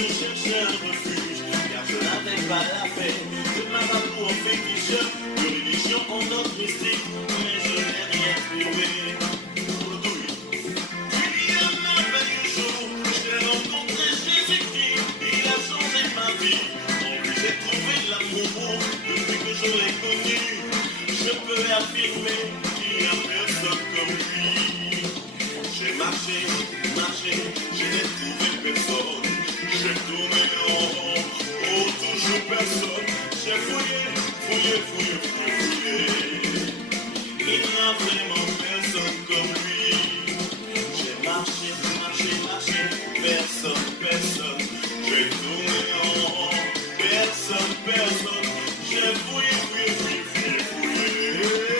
je cherchais un refuge, car je n'avais pas la paix. De ma amour en fétiche, de religion en ordre mystique, mais je n'ai rien trouvé. Il y en a 20 jours, j'ai rencontré Jésus-Christ, il a changé ma vie. En lui j'ai trouvé l'amour, depuis que je l'ai connu. Je peux affirmer qu'il n'y a personne comme lui. J'ai marché, marché, je n'ai trouvé personne. J'ai tourné en rond, oh toujours personne. J'ai fouillé, fouillé, fouillé, fouillé, fouillé. Il n'y a vraiment personne comme lui. J'ai marché, marché, marché, personne, personne. J'ai tourné en rond, personne, personne. J'ai fouillé, fouillé, fouillé, fouillé, fouillé.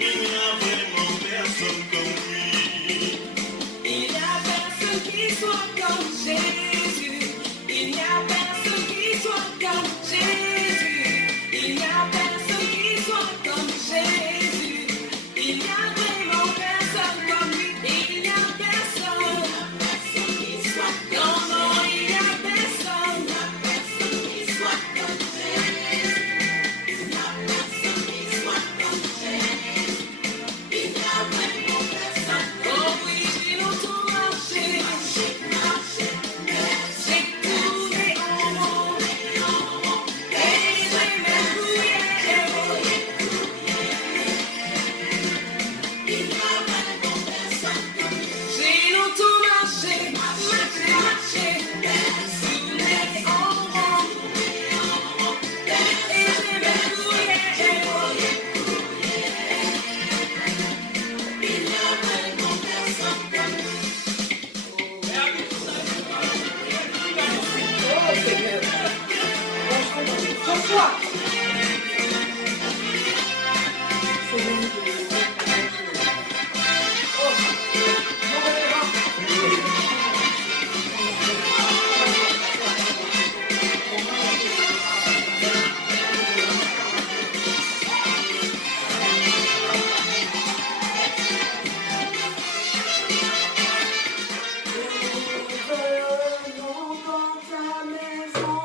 Il n'y a vraiment personne comme lui. Il n'y a personne qui soit comme Jésus. Il n'y a personne qui soit comme Jésus. Il n'y a personne qui soit comme Jésus. Il n'y a vraiment personne comme lui. Il n'y a personne. Qui soit comme non, il n'y a personne. Qui soit comme Jésus. Il n'y a personne qui soit comme Jésus. Il n'y a vraiment personne. Oh oui, j'ai longtemps marché. Marché, j'ai tourné en rond. Et j'ai même fouillé. Il n'y a vraiment personne comme lui. J'ai longtemps marché. Marché, marché. Tourné en rond. Et j'ai même fouillé. Il n'y a vraiment personne comme lui. Venons dans ta maison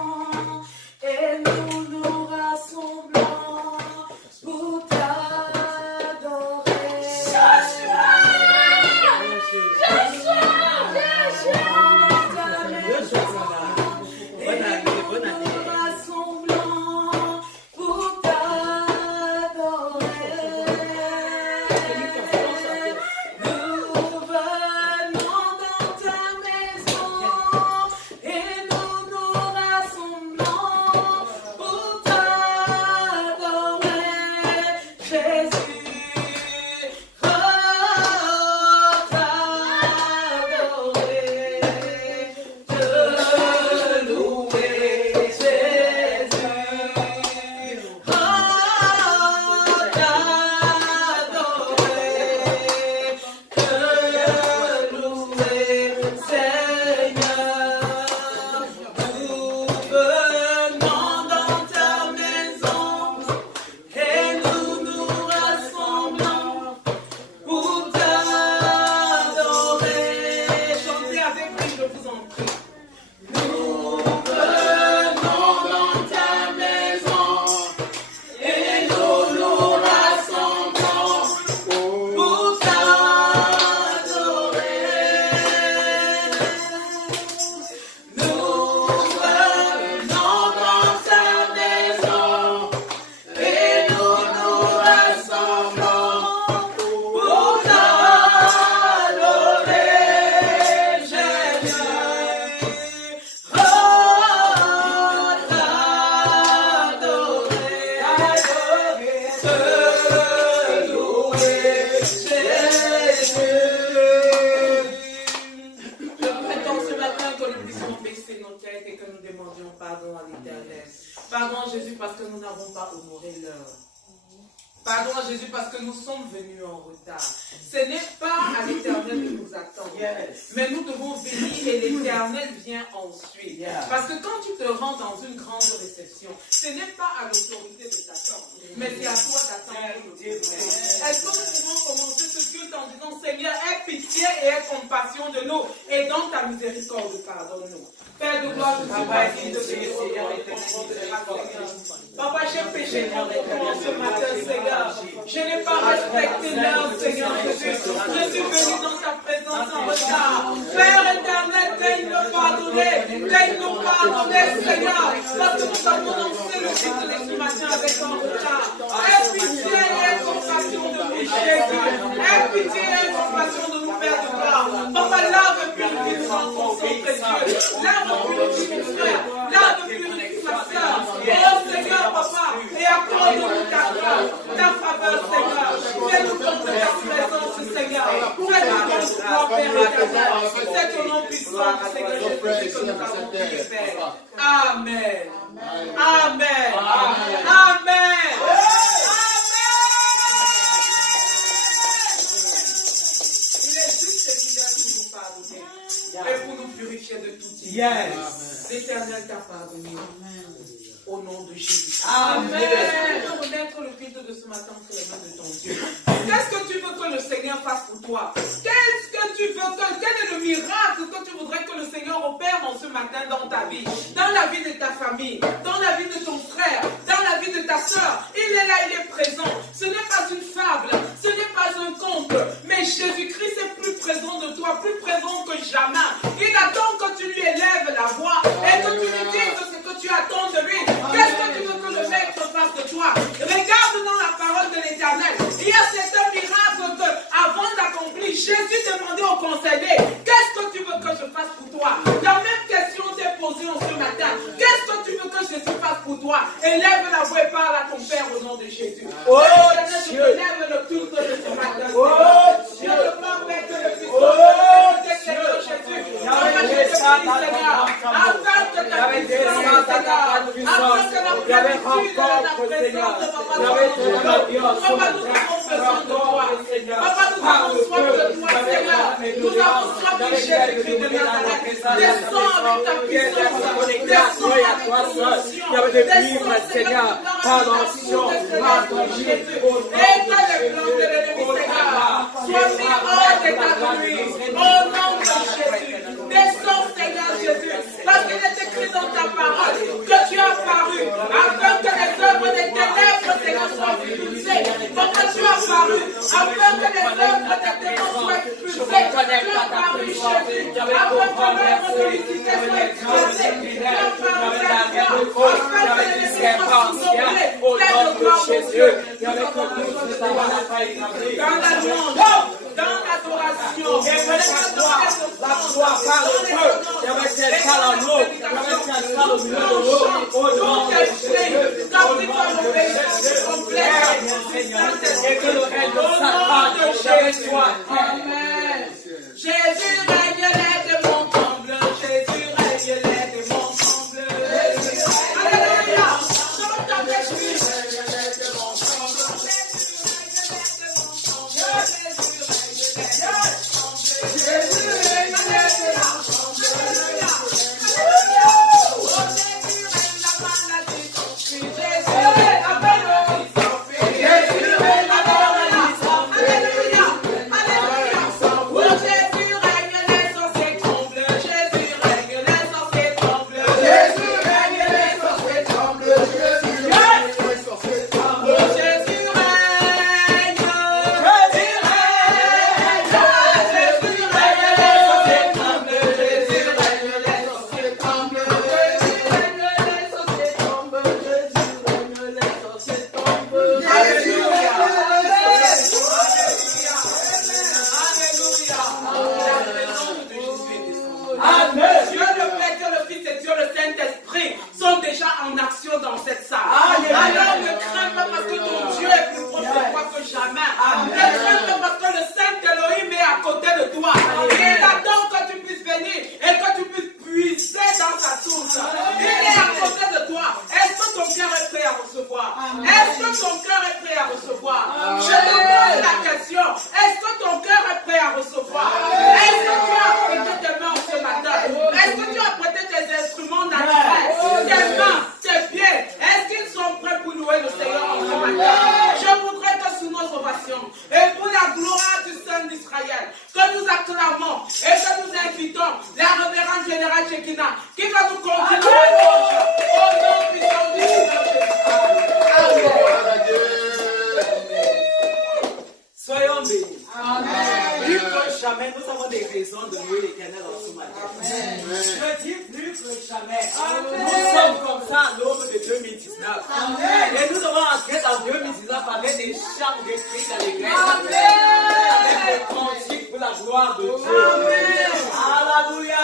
et nous nous rassemblons pour t'adorer. Joshua! Dans ta maison et nous nous rassemblons pour t'adorer. Nous venons dans ta maison et nous nous rassemblons pour t'adorer, Jésus. Oh, t'adorer, te louer, Jésus. Oh, t'adorer, te louer, Seigneur. Nous venons dans ta maison et nous nous rassemblons pour t'adorer. Chantez avec moi, je vous en prie. Nous venons dans ta maison et nous nous rassemblons pour t'adorer. Nous venons dans ta maison et nous nous rassemblons pour t'adorer, Seigneur. Oh, t'adorer, te louer, Jésus. Je prétends ce matin que nous puissions baisser nos têtes et que nous demandions pardon à l'Éternel. Pardon, Jésus, parce que nous n'avons pas honoré l'heure. Pardon à Jésus parce que nous sommes venus en retard. Ce n'est pas à l'Éternel de nous attendre. Mais nous devons venir et l'Éternel vient ensuite. Parce que quand tu te rends dans une grande réception, ce n'est pas à l'autorité de t'attendre, mais c'est à toi d'attendre. Est-ce que nous pouvons commencer ce culte en disant Seigneur, aie pitié et aie compassion de nous et dans ta miséricorde, pardonne-nous. Père de gloire, je suis pas ici de Seigneur. Papa, j'ai péché contre toi ce matin, Seigneur. Je n'ai pas respecté l'heure, Seigneur Jésus. Je suis venu dans ta présence en retard. Père éternel, daigne nous pardonner. Daigne nous pardonner, Seigneur. Parce que nous avons lancé le culte de ce matin avec un retard. Aie pitié et compassion de nous, Jésus. Aie pitié et compassion de nous, Père de gloire. Papa, lave et purifie nos enfants, précieux. Lave et purifie mes frères. Lave et purifie ma soeur. Oh Seigneur, Papa, et accorde-nous ta faveur, Seigneur. Fais-nous compte de ta présence, Seigneur. Fais-nous compte de toi, Père éternel. C'est ton nom puissant, Seigneur Jésus, que nous avons prié, Père. Amen. Amen. Amen. Il est juste et fidèle pour nous pardonner et pour nous purifier de toute iniquité. L'Éternel t'a pardonné. Au nom de Jésus. Amen. Tu peux remettre le culte de ce matin entre les mains de ton Dieu. Qu'est-ce que tu veux que le Seigneur fasse pour toi? Qu'est-ce que tu veux quel est le miracle que tu voudrais que le Seigneur opère dans ce matin dans ta vie, dans la vie de ta famille, dans la vie de ton frère, dans la vie de ta soeur? Il est là, il est présent. Ce n'est pas une fable, ce n'est pas un conte, mais Jésus-Christ est plus présent de toi, plus présent que jamais. Il attend que tu lui élèves la voix et que tu lui dises ce que tu attends de lui. Qu'est-ce que tu veux que le maître fasse de toi? Regarde dans la parole de l'Éternel. Il y a certains miracles que, avant d'accomplir, Jésus demandait au conseiller, qu'est-ce que tu veux que je fasse pour toi? La même question t'est posée en ce matin. Qu'est-ce que tu veux que Jésus fasse pour toi? Élève la voix et parle à ton Père au nom de Jésus. Oh Dieu, je lève le culte de ce matin. Oh Dieu, je te parle avec le Fils de Jésus. Afin que ta puissance, Seigneur, afin que la plénitude de la présence de Papa nous avons besoin de toi. Papa, nous avons soif de toi, Seigneur. Nous avons soif de Jésus-Christ de Nazareth. Descends avec ta puissance. Descends avec ton onction. Descends, Seigneur, par l'onction de Jésus. Et que les plans de l'ennemi, Seigneur, soient mis hors d'état de nuit. Au nom de Jésus. Descends, Seigneur Jésus. Parce qu'il est écrit dans ta parole que tu as apparu afin que les œuvres des ténèbres, Seigneur, soient expulsées. Papa, tu as apparu afin que les œuvres des ténèbres soient expulsées. Tu as apparu, Jésus, afin que l'œuvre de l'unicité soit écrasée. Tu as apparu, Seigneur, afin que les ennemis soient soufflés. Pleine de gloire, mon Dieu. Nous avons besoin de toi. Dans la louange, dans l'adoration, la foi par le feu, il y avait cette salle en eau, il y avait cette salle au milieu de l'eau, au nom de Jésus, et que le règne de Satan, Jésus soit. Amen. Jésus règne, les démons tremblent. Jésus règne, les démons tremblent. Alléluia. Chante ta Jésus. Alléluia. qui va nous continuer. Au nom puissant de Jésus. Soyons bénis. Amen. Plus que jamais, nous avons des raisons de louer l'Éternel en ce matin. Je dis plus que jamais. Nous sommes comme ça à l'aube de 2019. Et nous devons entrer dans 2019 avec des chants de cris dans l'église. Avec des cantiques pour la gloire de Dieu. Alléluia.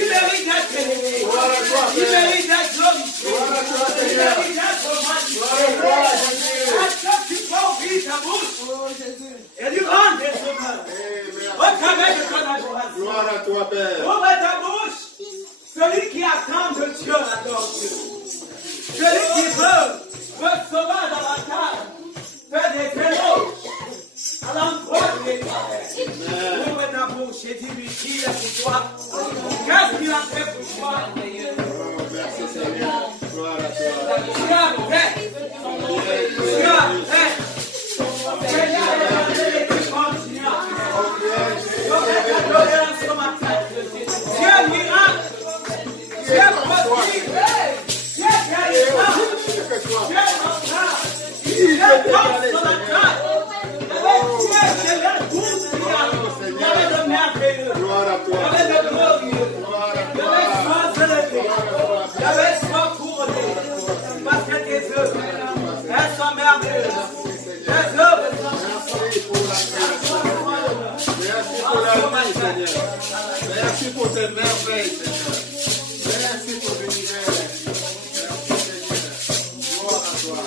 Il mérite d'être élevé. Il mérite d'être glorifié. Il mérite d'être magnifié. À chaque tu peux ouvrir ta bouche et lui rendre des honneurs. Au travers de ton adoration. Gloire à toi, Père. Ouvre ta bouche. Celui qui attend de Dieu adore Dieu. Celui qui veut recevoir davantage, faire des éloges à l'endroit de l'Éternel. Ouvre ta bouche et dis-lui qui est pour toi. Qu'est-ce qu'il a fait pour toi? Oh, merci Seigneur. Gloire à toi. Tu as fait. Tu as fait. Seigneur, l'éternel continue à faire. Je vais t'adorer en ce matin. Dieu miracle. Dieu prodige. Dieu guérisseur. Dieu entend. Dieu porte sur la terre. Avec Dieu, c'est le douce qu'il y a. Il y avait de merveilleux. Gloire à Il y toi. avait de glorieux. Gloire à Il y avait de soins élevés. Il y avait de soins couronnés. Parce que tes œuvres, elles sont merveilleuses. Tes œuvres sont Merci pour la vie, Seigneur. Merci pour tes merveilles, Seigneur. Merci pour l'univers. Merci, Seigneur. Gloire à toi.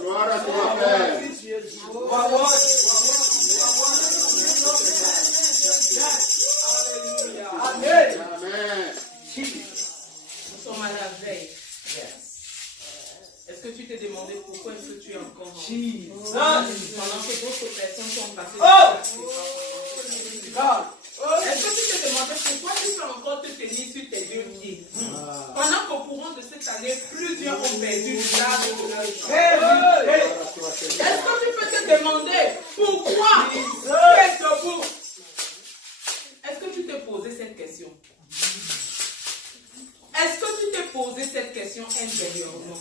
Gloire à toi. Est-ce que tu t'es demandé pourquoi est-ce que tu es encore en Jesus. pendant que d'autres personnes sont passées Est-ce que tu t'es demandé pourquoi tu peux encore te tenir sur tes deux pieds pendant qu'au courant de cette année, plusieurs ont perdu l'âme de leur vie. Est-ce que tu peux te demander pourquoi tu es debout? Est-ce que tu t'es posé cette question? Est-ce que tu t'es posé cette question? intérieurement.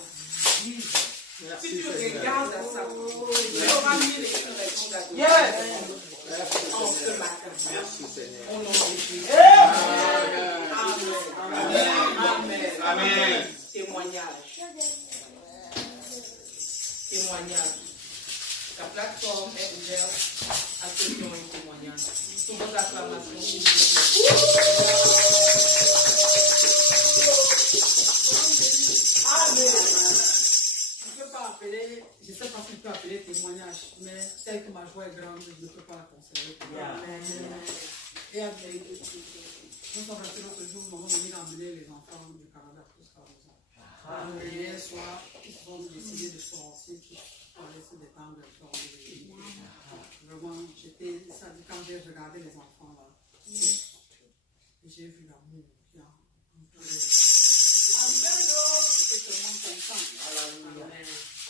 Merci, Si tu Seigneur. regardes à ça, tu auras mis l'expression d'adoration Merci, en ce Seigneur. matin. Merci, Seigneur. Au nom de Jésus. Amen. Amen. Amen. Témoignage. Témoignage. La plateforme est ouverte à ceux qui ont un témoignage. Sous vos acclamations, s'il vous plaît. Amen. Je ne sais pas si tu peux appeler témoignage, mais tel que ma joie est grande, je ne peux pas la conserver. Amen. Et avec, nous sommes restés l'autre jour, nous avons venu d'emmener les enfants du Canada tous à la maison. Hier soir, ils ont décidé de sortir pour aller se détendre et dormir. Vraiment, j'étais, ça dit, quand j'ai regardé les enfants là, j'ai vu l'amour. J'étais tellement contente. Amen.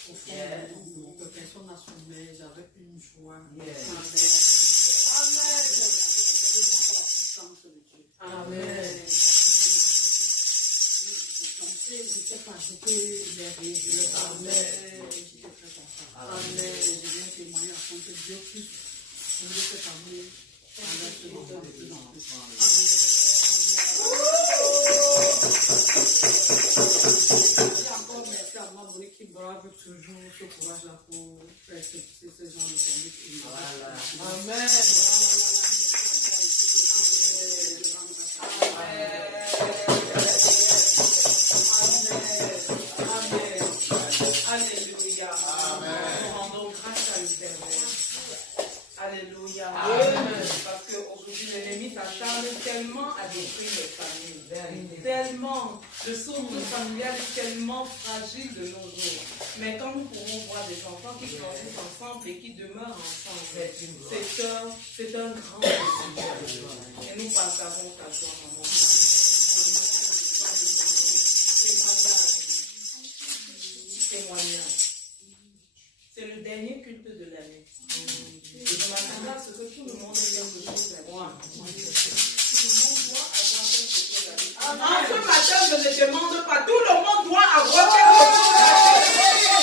Au fond de mon cœur, personne n'assumait, j'avais une joie. Amen. Amen. J'étais pas, j'étais merveilleux. Amen. J'étais très content. Amen. Je viens témoigner afin que Dieu puisse donner cet amour envers ses enfants de plus en plus. Et encore merci à mon qui brave toujours ce courage-là pour faire ce genre de conduite. Amen. Alléluia. Nous rendons grâce à l'Éternel. Alléluia. Parce qu'aujourd'hui, l'ennemi s'acharne tellement à détruire les familles. Tellement. Le socle familial est tellement fragile de nos jours. Mais quand nous pouvons voir des enfants qui grandissent ensemble et qui demeurent ensemble, c'est un grand plaisir. Et nous partageons ta joie, maman. Témoignage. C'est le dernier culte de l'année. Et je m'attendais à ce que tout le monde ait quelque chose à voir. Tout le monde doit avoir quelque chose à dire. En ce matin, je ne demande pas. Tout le monde doit avoir quelque chose à dire.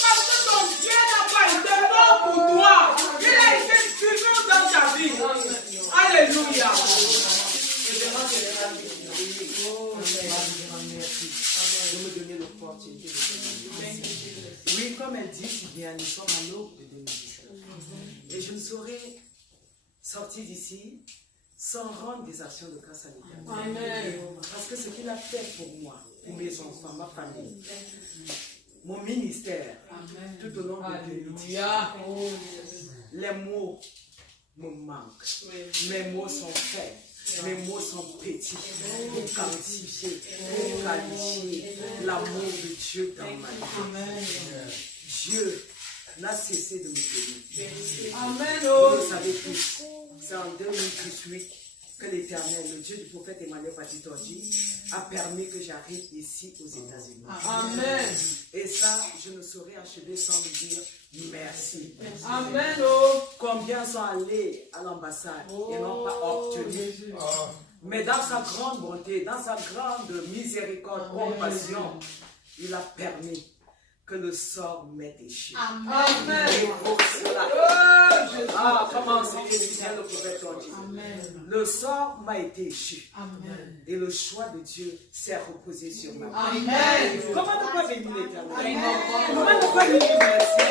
Parce que ton Dieu n'a pas été mort pour toi. Il a été toujours dans ta vie. Alléluia. De me donner l'opportunité de témoigner. Oui, comme elle dit si bien, nous sommes à l'aube de 2019. Et je ne saurais sortir d'ici sans rendre des actions de grâce à l'Éternel. Parce que ce qu'il a fait pour moi, pour mes enfants, ma famille, mon ministère, tout au long de 2019, les mots me manquent. Mes mots sont faits. Mes mots sont petits pour quantifier, pour qualifier l'amour de Dieu dans ma vie. Dieu n'a cessé de me bénir. Amen. Vous le savez tous, c'est en 2018 que l'Éternel, le Dieu du prophète Emmanuel Patitordi, a permis que j'arrive ici aux États-Unis. Amen. Et ça, je ne saurais achever sans lui dire merci. Amen. Combien sont allés à l'ambassade et n'ont pas obtenu. Mais dans sa grande bonté, dans sa grande miséricorde, compassion, il a permis que le sort m'ait déchiré. Amen. Comment c'est bien le prophète dit. Le sort m'a été échu. Et le choix de Dieu s'est reposé sur ma vie. Amen. Comment ne pas bénir l'Éternel? Comment ne pas lui dire merci?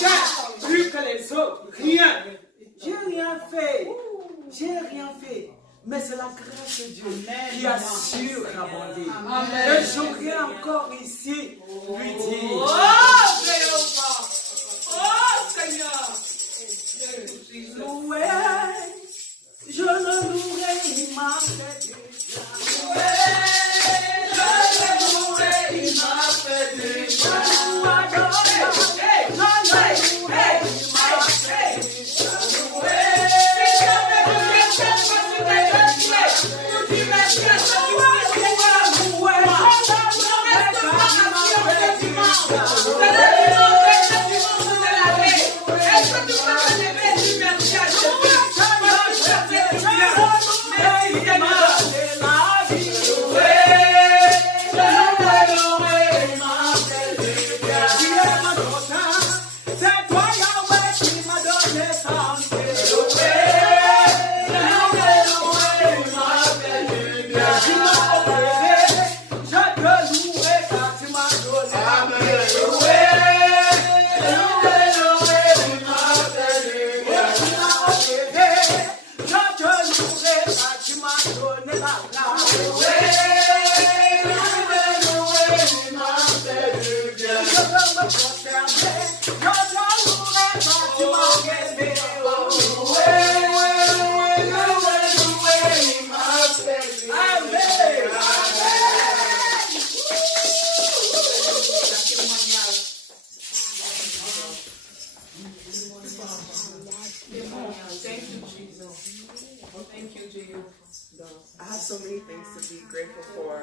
J'ai plus que les autres. Rien. J'ai rien fait. J'ai rien fait. Mais c'est la grâce de Dieu qui a surabondé. Et j'aurais encore ici lui dire. Oh Jéhovah! Oh Seigneur! Loué, je le louerai, il m'a fait déjà. Loué, je le louerai, il m'a fait déjà. Est-ce que tu peux te lever et dire merci à Jésus?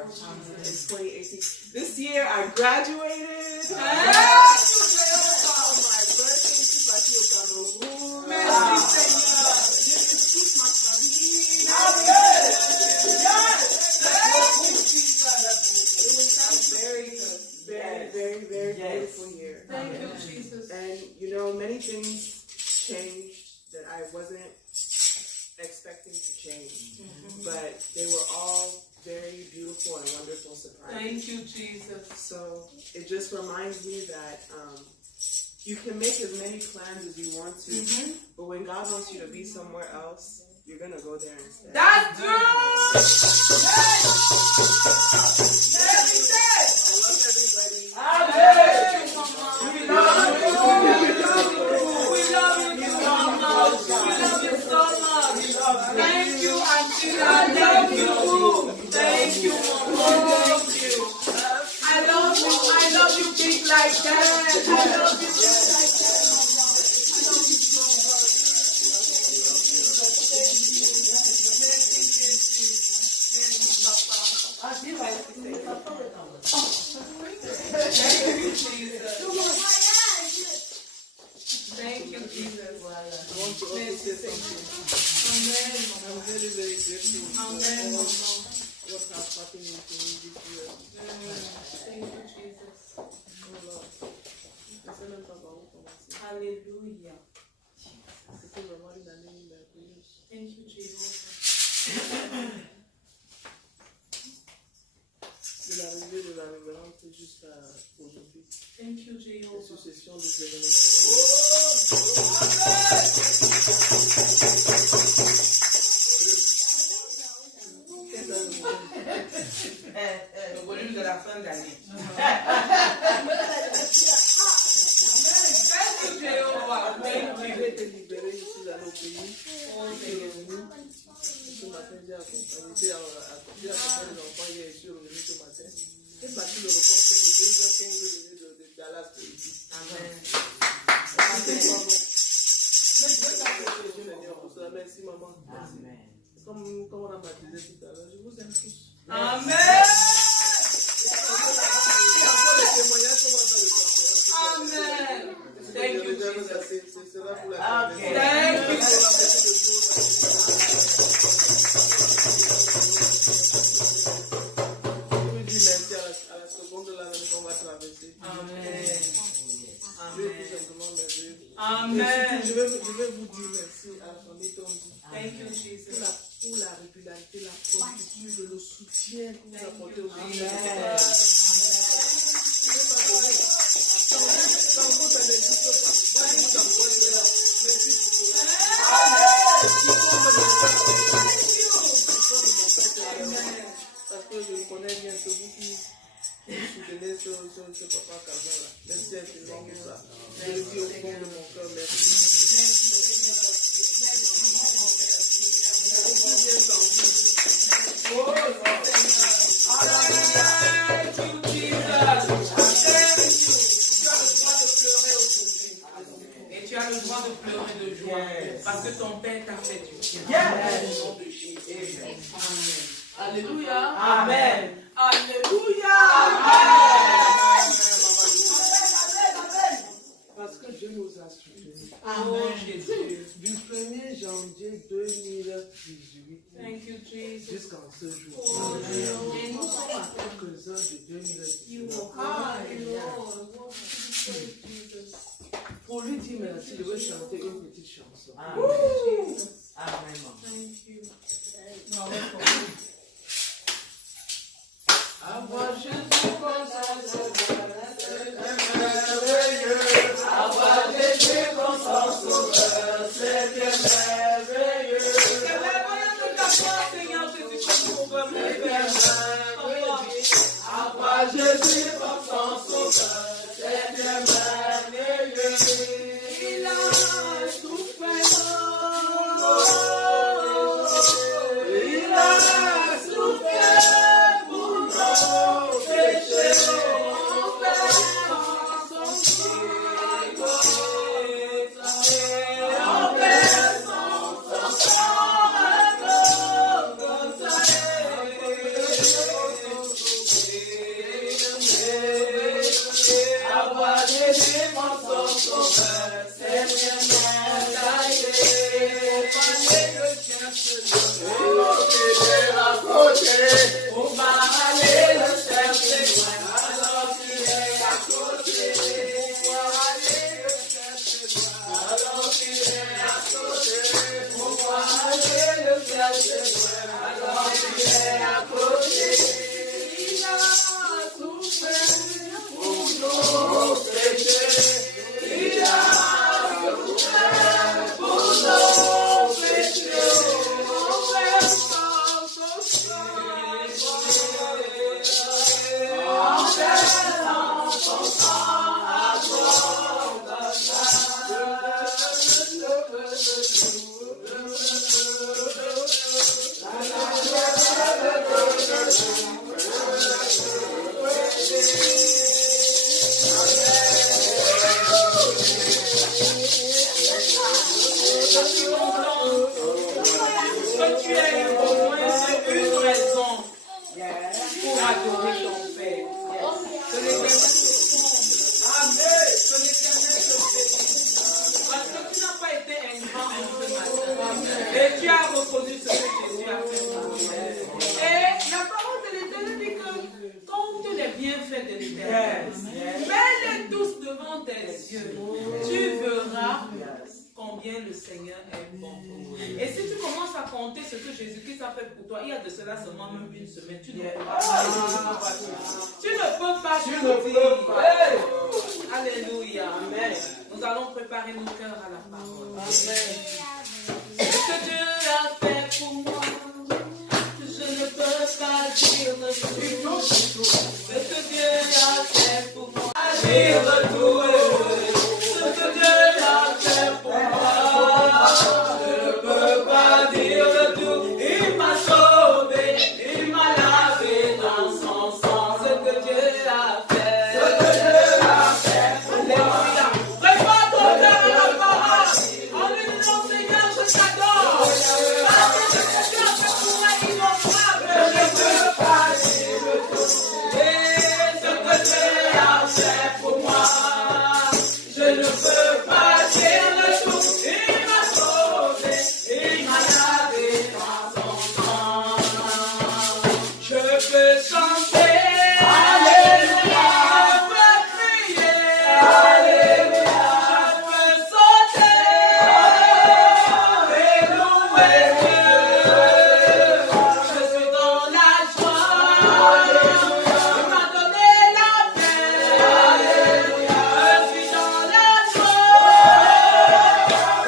more in 2018. This year I graduated. On my birthday, je suis partie au Cameroun. Merci Seigneur. J'ai vu toute ma famille. It was a very beautiful year. Thank you, Jesus. And you know, many things changed that I wasn't expecting to change. But they were all very beautiful and wonderful surprises. Thank you, Jesus. So it just reminds me that you can make as many plans as you want to, but when God wants you to be somewhere else, you're going to go there instead. That's true. I love everybody. We love you so much. Thank you, Auntie. I love you. Thank you, Mama. Thank you. I love you big like that. I love you big like that, Mama. I love you so much. Thank you. Merci, Jésus. Merci, Papa. Thank you, Jesus. Thank you, Jesus. I want to also say something. Amen, I'm Mama. very, very grateful Amen, for Mama. what has happened to me this year. Thank you, Jesus. Oh Lord. Je sais même pas par où commencer. Hallelujah. C'était vraiment une année merveilleuse. Thank you, Jehovah. De l'arrivée de la révérence jusqu'à aujourd'hui. Thank you, Les Jehovah. successions des événements. Le volume de la fin d'année. Thank you, Jehovah. Thank you. J'ai été libéré ici dans nos pays. Ce matin, j'ai accompagné les enfants hier, je suis revenu ce matin. J'ai battu le record de 2h15 de Dallas pour ici. Amen. Merci maman. Comme on a baptisé tout à l'heure, je vous aime tous. Amen. Amen. Thank you, Jesus. C'est là pour la Thank you. Je veux dire merci à la seconde de l'année qu'on va traverser. Amen. Je veux tout simplement merveilleux. Amen. Je vais vous dire merci à la famille Tondi. Thank you, Jesus. Pour la régularité, la promptitude, le soutien que vous apportez aux Amen. enfants. Sans vous, ça n'existe pas. Moi, je vous envoie cela. Merci pour cela. Parce que je connais bien que vous qui soutenez ce papa Kazan là. Merci infiniment pour ça. Je le dis au fond de mon cœur, merci. Et tu as le droit de pleurer de joie parce que ton Père t'a fait du bien. Au nom de Jésus. Amen. Alléluia. Amen. Alléluia. Amen. Parce que Dieu nous a soutenus. Oh Jésus. Du 1er janvier 2018 Thank you, Jesus. jusqu'en ce jour. Oh, Et nous sommes à quelques heures de 2019. Lord. Jesus. Pour lui dire merci, je vais chanter une petite chanson. Jesus. Amen. Thank you. Avoir Jésus comme ça, c'est merveilleux. Avoir Jésus comme son sauveur, c'est bien merveilleux. C'est merveilleux de t'avoir, Seigneur Jésus, comme sauveur. Avoir Jésus comme son sauveur, c'est bien merveilleux. Il a souffert. Il a souffert pour nos péchés. adorer ton Père. Que l'Éternel Amen. Que l'Éternel te bénisse. Parce que tu n'as pas été ingrat en ce matin. Et tu as reconnu ce que Jésus a fait pour toi. Et la parole de l'Éternel dit que compte les bienfaits de l'Éternel. Mets-les tous devant tes yeux. Tu verras combien le Seigneur est bon. Et si tu commences à compter ce que Jésus-Christ a fait pour toi, il y a de cela seulement même une semaine, tu ne peux pas. Tu ne peux pas. Tu ne peux pas. Alléluia. Amen. Nous allons préparer nos cœurs à la parole. Amen. Ce que Dieu a fait pour moi, je ne peux pas dire le tout. Ce que Dieu a fait pour moi, dire le tout. Ce que Dieu a fait pour moi, je ne peux pas dire le tout. Il m'a sauvé, il m'a lavé dans son sang. Ce que Dieu a fait, ce que Dieu a fait pour moi. Prépare ton cœur à la parole. En lui disant, Seigneur, je t'adore. Parce que ce que tu as fait pour moi, innombrable. Je ne peux pas dire le tout. Et ce que Dieu a fait pour moi, je ne peux pas dire le tout. Il m'a sauvé, il m'a lavé dans son sang. Je peux chanter, alléluia. Je peux crier, alléluia. Je peux sauter et louer Dieu. Je suis dans la joie, alléluia. Il m'a donné la paix, alléluia. Je suis dans la joie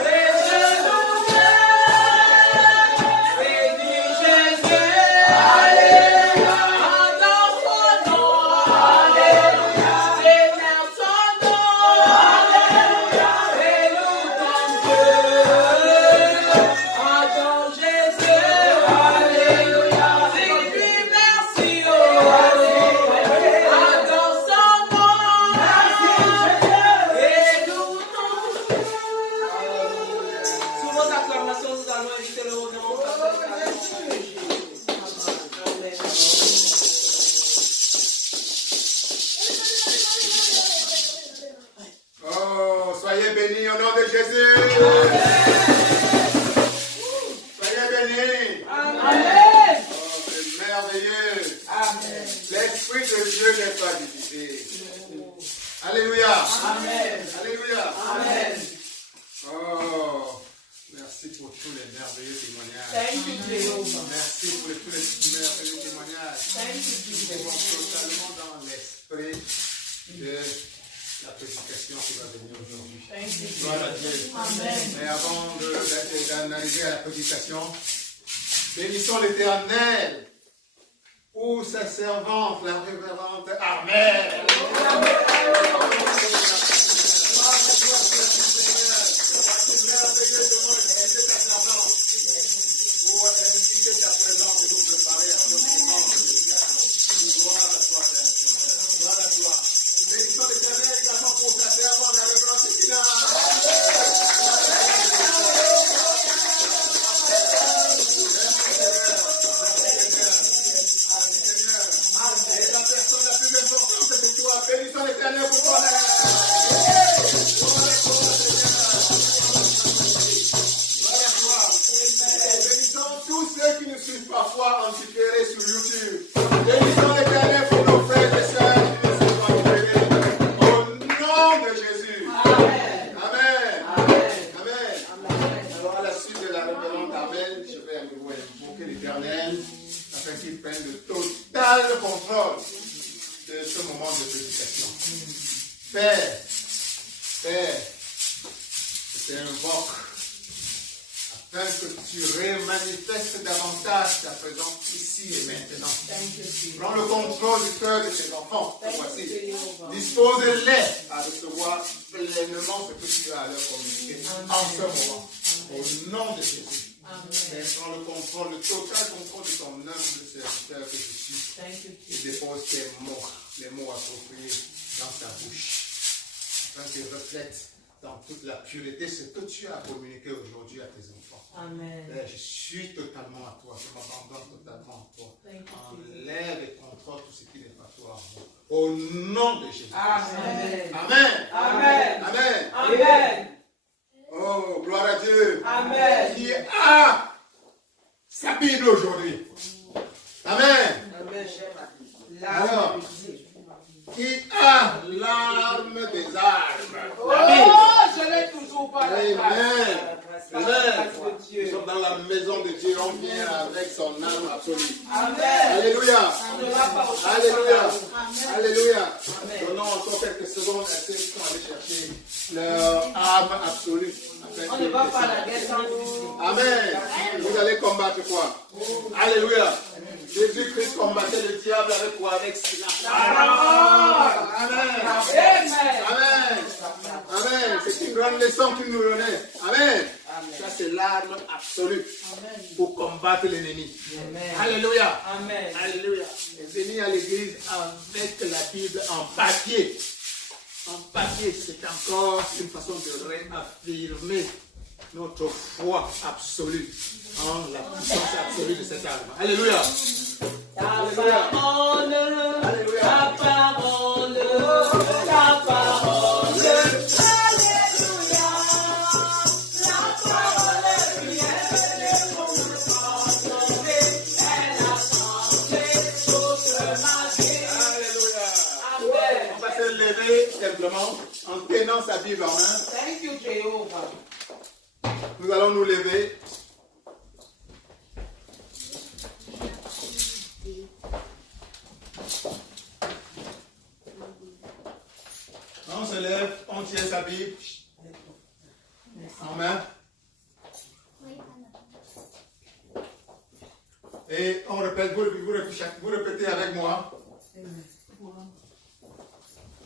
et je loue Dieu. Bénis Jésus, alléluia. Adore son nom, alléluia. Vénère son nom, alléluia. Et loue ton Dieu. Adore Jésus, alléluia. Dis-lui merci, oh, alléluia. Adore son nom, et loue ton Dieu. Sous vos acclamations, nous allons inviter le reverend pasteur Oh, soyez bénis au nom de Jésus. Soyez bénis. Amen. Oh, c'est merveilleux. Amen. L'Esprit de Dieu n'est pas divisé. Alléluia. Amen. Alléluia. Amen. Oh, merci pour tous les merveilleux témoignages. Thank you, Jehovah. Merci pour tous les merveilleux témoignages. Thank you, Nous sommes Jesus. totalement dans l'esprit de la prédication qui va venir aujourd'hui. Thank you, Gloire à Dieu. Amen. Mais avant d'arriver à la prédication, bénissons l'Éternel pour sa servante, la révérende Amen. Bénissons l'Éternel pour toi. Bénissons tous ceux qui nous suivent parfois en différé sur YouTube. Bénissons l'Éternel pour nos frères et sœurs qui nous suivent en différé. Au nom de Jésus. Amen. Amen. Alors à la suite de la révérende Abel, je vais à nouveau invoquer l'Éternel afin qu'il prenne le total contrôle de ce moment de prédication. Père, je t'invoque afin que tu remanifestes davantage ta présence ici et maintenant. Prends le contrôle du cœur de tes enfants. Voici. Dispose-les à recevoir pleinement ce que tu as à leur communiquer en ce moment. Au nom de Jésus. Père, prends le contrôle, le total contrôle de ton humble serviteur que je suis. Et dépose tes mots, les mots appropriés dans ta bouche, afin qu'ils reflètent dans toute la pureté ce que tu as communiqué aujourd'hui à tes enfants. Amen. Père, je suis totalement à toi, je m'abandonne totalement à toi. Thank you, Enlève et contrôle tout ce qui n'est pas toi. Au nom de Jésus. Amen. Amen. Amen. Amen. Amen. Oh, gloire à Dieu. Amen. Qui a sa Bible aujourd'hui. Amen. Alors, qui a l'arme des armes. Oh, je l'ai toujours pas. Amen. Amen. Grâce de Dieu. Nous sommes dans la maison de Dieu. On vient avec son arme absolue. Amen. Alléluia. On ne va pas au Alléluia. Alléluia. Amen. Donnons encore quelques secondes à ceux qui sont allés chercher leur arme absolue. On ne va pas à la guerre sans fusil. Amen. Vous allez combattre quoi? Alléluia. Jésus-Christ combattait le diable avec quoi? Avec la parole. Amen. Amen. Amen. Amen. C'est une grande leçon qu'il nous donnait. Amen. Ça, c'est l'arme absolue pour combattre l'ennemi. Alléluia. Amen. Alléluia. Et venir à l'église avec la Bible en papier. En papier, c'est encore une façon de réaffirmer notre foi absolue en la puissance absolue de cette arme. Alléluia. Ta parole, Alléluia. ta parole, ta parole. Alléluia. La parole vient pour nous transformer. Elle a changé toute ma vie. Alléluia. Amen. On va se lever simplement en tenant sa Bible en main. Thank you, Jehovah. Nous allons nous lever. On se lève, on tient sa Bible en main. Et on répète, vous répétez avec moi.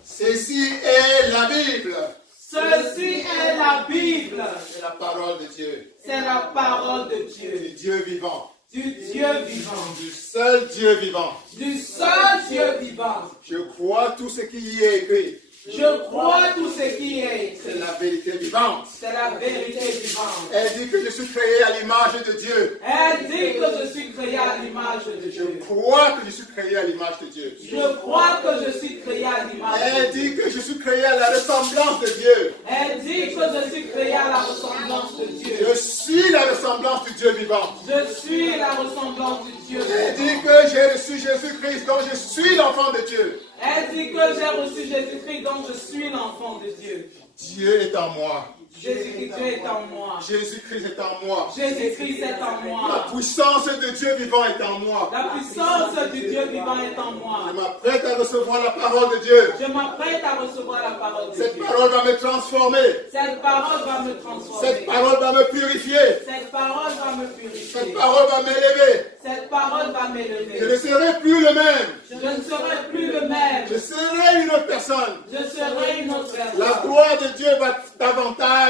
Ceci est la Bible. Ceci est la Bible. C'est la parole de Dieu. C'est la parole de Du Dieu. Dieu vivant. Du Dieu vivant. Du seul Dieu vivant. Du seul Dieu vivant. Je crois tout ce qui y est écrit. Je crois tout ce qui est. C'est la vérité vivante. C'est la vérité vivante. Elle dit que je suis créé à l'image de Dieu. Elle dit que je suis créé à l'image de Je Dieu. crois que je suis créé à l'image de Dieu. Je crois que je suis créé à l'image de Elle Dieu. dit que je suis créé à la ressemblance de Dieu. Elle dit que je suis créé à la ressemblance de Dieu. Je suis la ressemblance du Dieu vivant. Je suis la ressemblance du Dieu Elle vivant. dit que j'ai reçu Jésus-Christ, donc je suis l'enfant de Dieu. Elle dit que j'ai reçu Jésus-Christ, donc je suis l'enfant de Dieu. Dieu est en moi. Jésus-Christ est en moi. Jésus-Christ est en moi. Jésus-Christ est en La moi. puissance de Dieu vivant est en moi. La puissance du Dieu vivant est en moi. Je m'apprête à recevoir la parole de Dieu. Je m'apprête à recevoir la parole de Cette Dieu. parole va me transformer. Cette parole va me transformer. Cette parole va me purifier. Cette parole va me Cette purifier. parole va m'élever. Cette parole va Je m'élever. ne serai plus le même. Je ne serai plus le même. Je serai une autre personne. Je serai une autre La personne. gloire de Dieu va davantage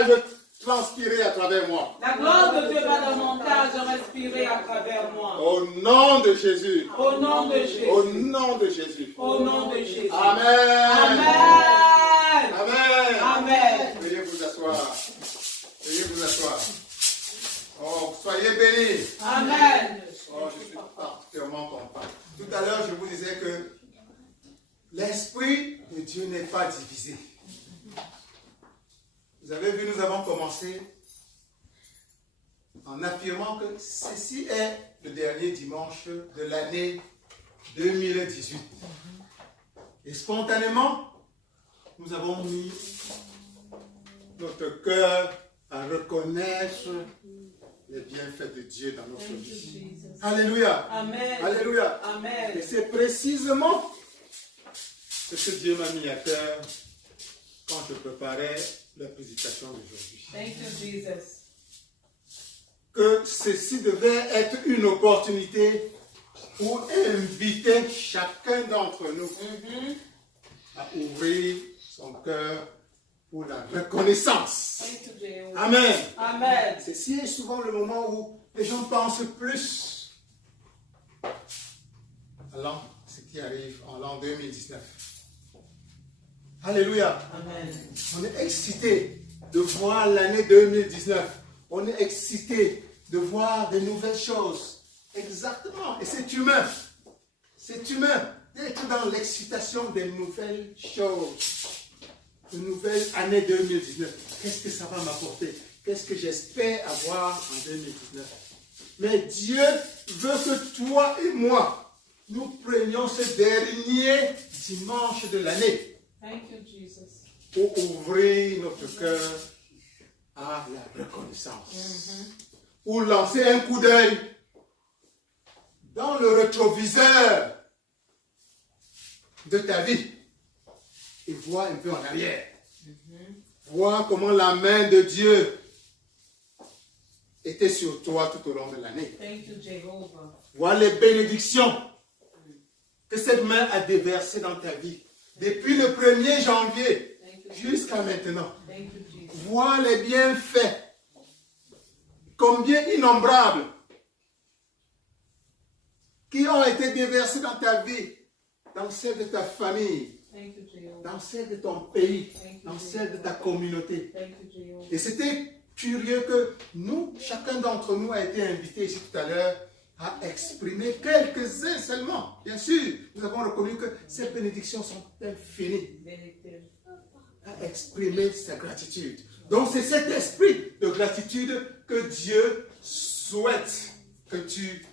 transpirer à travers moi. La gloire de Dieu va davantage respirer à travers moi. Au nom de Jésus. Au nom de Jésus. Au nom de Jésus. Au nom de Jésus. Amen. Amen. Amen. Amen. Veuillez vous asseoir. Veuillez vous asseoir. Oh, soyez bénis. Amen. Oh, je suis particulièrement content. Tout à l'heure, je vous disais que l'Esprit de Dieu n'est pas divisé. Vous avez vu, nous avons commencé en affirmant que ceci est le dernier dimanche de l'année 2018. Et spontanément, nous avons mis notre cœur à reconnaître les bienfaits de Dieu dans notre vie. Alléluia. Amen. Alléluia. Amen. Et c'est précisément ce que Dieu m'a mis à cœur quand je préparais la prédication d'aujourd'hui. Thank you, Jesus. Que ceci devait être une opportunité pour inviter chacun d'entre nous à ouvrir son cœur pour la reconnaissance. Thank you, Jehovah. Amen. Amen. Ceci est souvent le moment où les gens pensent plus à ce qui arrive en l'an 2019. Alléluia. Amen. On est excité de voir l'année 2019. On est excité de voir de nouvelles choses. Exactement. Et c'est humain. C'est humain d'être dans l'excitation des nouvelles choses. De nouvelles années 2019. Qu'est-ce que ça va m'apporter? Qu'est-ce que j'espère avoir en 2019? Mais Dieu veut que toi et moi, nous prenions ce dernier dimanche de l'année pour ouvrir notre cœur à la reconnaissance. Ou lancer un coup d'œil dans le rétroviseur de ta vie et voir un peu en arrière. Voir comment la main de Dieu était sur toi tout au long de l'année. Voir les bénédictions que cette main a déversées dans ta vie. Depuis le 1er janvier jusqu'à maintenant. Voir les bienfaits. Combien innombrables qui ont été déversés dans ta vie, dans celle de ta famille, dans celle de ton pays, dans celle de ta communauté. Et c'était curieux que nous, chacun d'entre nous a été invité ici tout à l'heure à exprimer quelques-uns seulement. Bien sûr, nous avons reconnu que ces bénédictions sont infinies. À exprimer sa gratitude. Donc c'est cet esprit de gratitude que Dieu souhaite que tu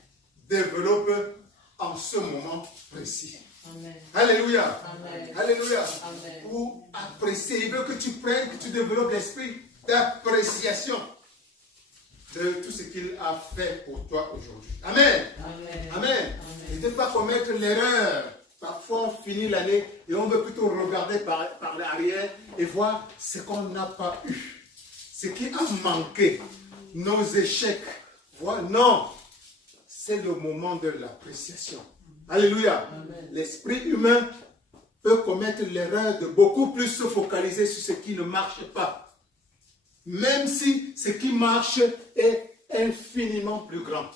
développes en ce moment précis. Amen. Alléluia. Amen. Alléluia. Amen. Pour apprécier, il veut que tu prennes, que tu développes l'esprit d'appréciation de tout ce qu'il a fait pour toi aujourd'hui. Amen. Amen. Amen. Et de ne pas commettre l'erreur. Parfois on finit l'année et on veut plutôt regarder par l'arrière et voir ce qu'on n'a pas eu. Ce qui a manqué. Nos échecs. Voilà. Non. C'est le moment de l'appréciation. Alléluia. L'esprit humain peut commettre l'erreur de beaucoup plus se focaliser sur ce qui ne marche pas. Même si ce qui marche est infiniment plus grand.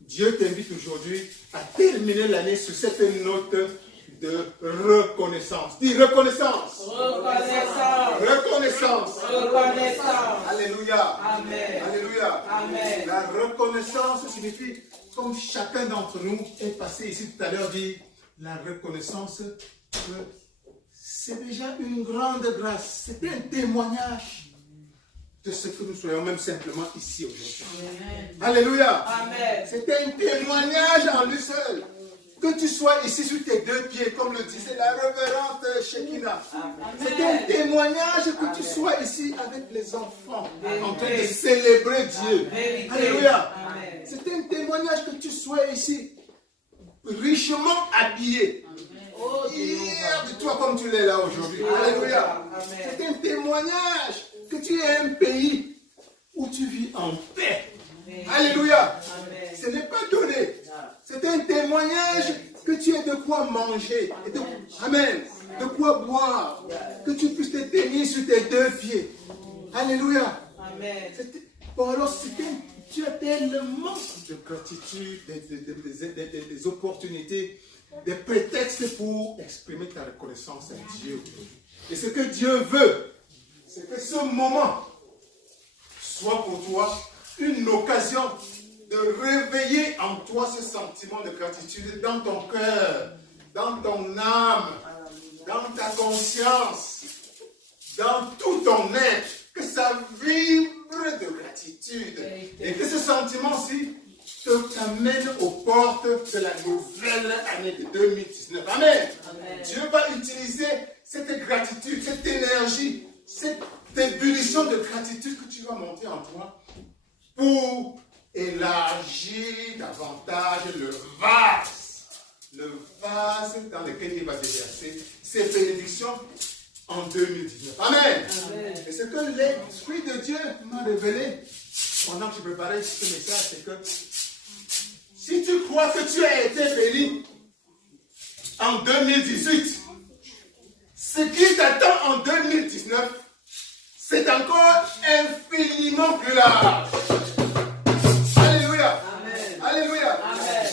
Dieu t'invite aujourd'hui à terminer l'année sur cette note de reconnaissance. Dis reconnaissance. Reconnaissance. Reconnaissance. Reconnaissance. Alléluia. Amen. Alléluia. Amen. La reconnaissance signifie, comme chacun d'entre nous est passé ici tout à l'heure, dit la reconnaissance, c'est déjà une grande grâce. C'est un témoignage de ce que nous soyons même simplement ici aujourd'hui. Alléluia. Amen. C'est un témoignage en lui seul. Que tu sois ici sur tes deux pieds, comme le disait la révérende Shekinah. C'est un témoignage que tu sois ici avec les enfants, en train de célébrer Dieu. Alléluia. C'est un témoignage que tu sois ici, richement habillé. Hier de toi comme tu l'es là aujourd'hui. Alléluia. C'est un témoignage que tu es un pays où tu vis en paix. Alléluia. Ce n'est pas donné. C'est un témoignage que tu aies de quoi manger. Amen. De quoi boire. Que tu puisses te tenir sur tes deux pieds. Alléluia. Amen. Bon, alors, tu as tellement de gratitude, des opportunités, des prétextes pour exprimer ta reconnaissance à Dieu. Et ce que Dieu veut, c'est que ce moment soit pour toi une occasion de réveiller en toi ce sentiment de gratitude dans ton cœur, dans ton âme, dans ta conscience, dans tout ton être, que ça vibre de gratitude et que ce sentiment-ci t'amène aux portes de la nouvelle année de 2019. Amen. Amen. Dieu va utiliser cette gratitude, cette énergie, cette ébullition de gratitude que tu vas monter en toi pour élargir davantage le vase dans lequel il va déverser ses bénédictions en 2019. Amen. Amen. Et ce que l'Esprit de Dieu m'a révélé pendant que je préparais ce message, c'est que si tu crois que tu as été béni en 2018, ce qui t'attend en 2019, c'est encore infiniment plus large. Alléluia. Amen. Alléluia. Amen.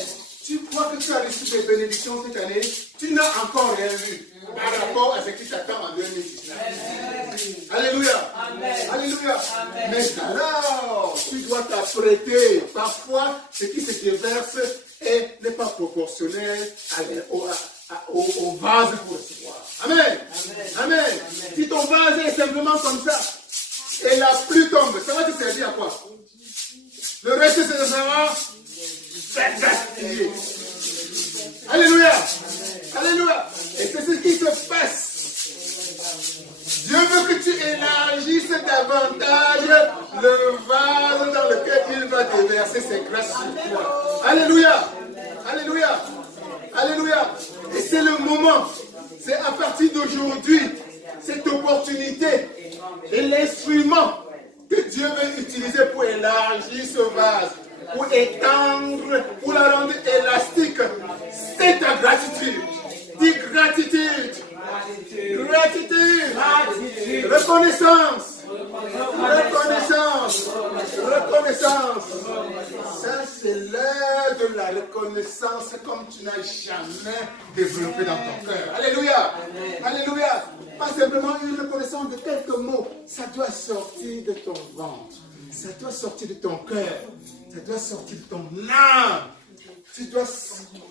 Tu crois que tu as reçu des bénédictions cette année, tu n'as encore rien vu par rapport à ce qui t'attend en 2019. Amen. Alléluia. Amen. Alléluia. Amen. Mais alors, tu dois t'apprêter. Parfois, ce qui se déverse n'est pas proportionnel au vase pour recevoir. Amen. Amen. Si ton vase est simplement comme ça, et la pluie tombe, ça va te servir à quoi? Le reste, c'est de savoir faire gaspiller. Alléluia. Alléluia. Et c'est ce qui se passe. Dieu veut que tu élargisses davantage le vase dans lequel il va déverser ses grâces sur toi. Alléluia. Alléluia. Alléluia. Et c'est le moment. C'est à partir d'aujourd'hui, cette opportunité et l'instrument que Dieu veut utiliser pour élargir ce vase, pour étendre, pour la rendre élastique. C'est ta gratitude. Dis gratitude. Gratitude. Reconnaissance. Reconnaissance. Reconnaissance. Ça, c'est l'heure de la reconnaissance comme tu n'as jamais développé dans ton cœur. Alléluia. Alléluia. Pas simplement une reconnaissance de quelques mots. Ça doit sortir de ton ventre. Ça doit sortir de ton cœur. Ça doit sortir de ton âme.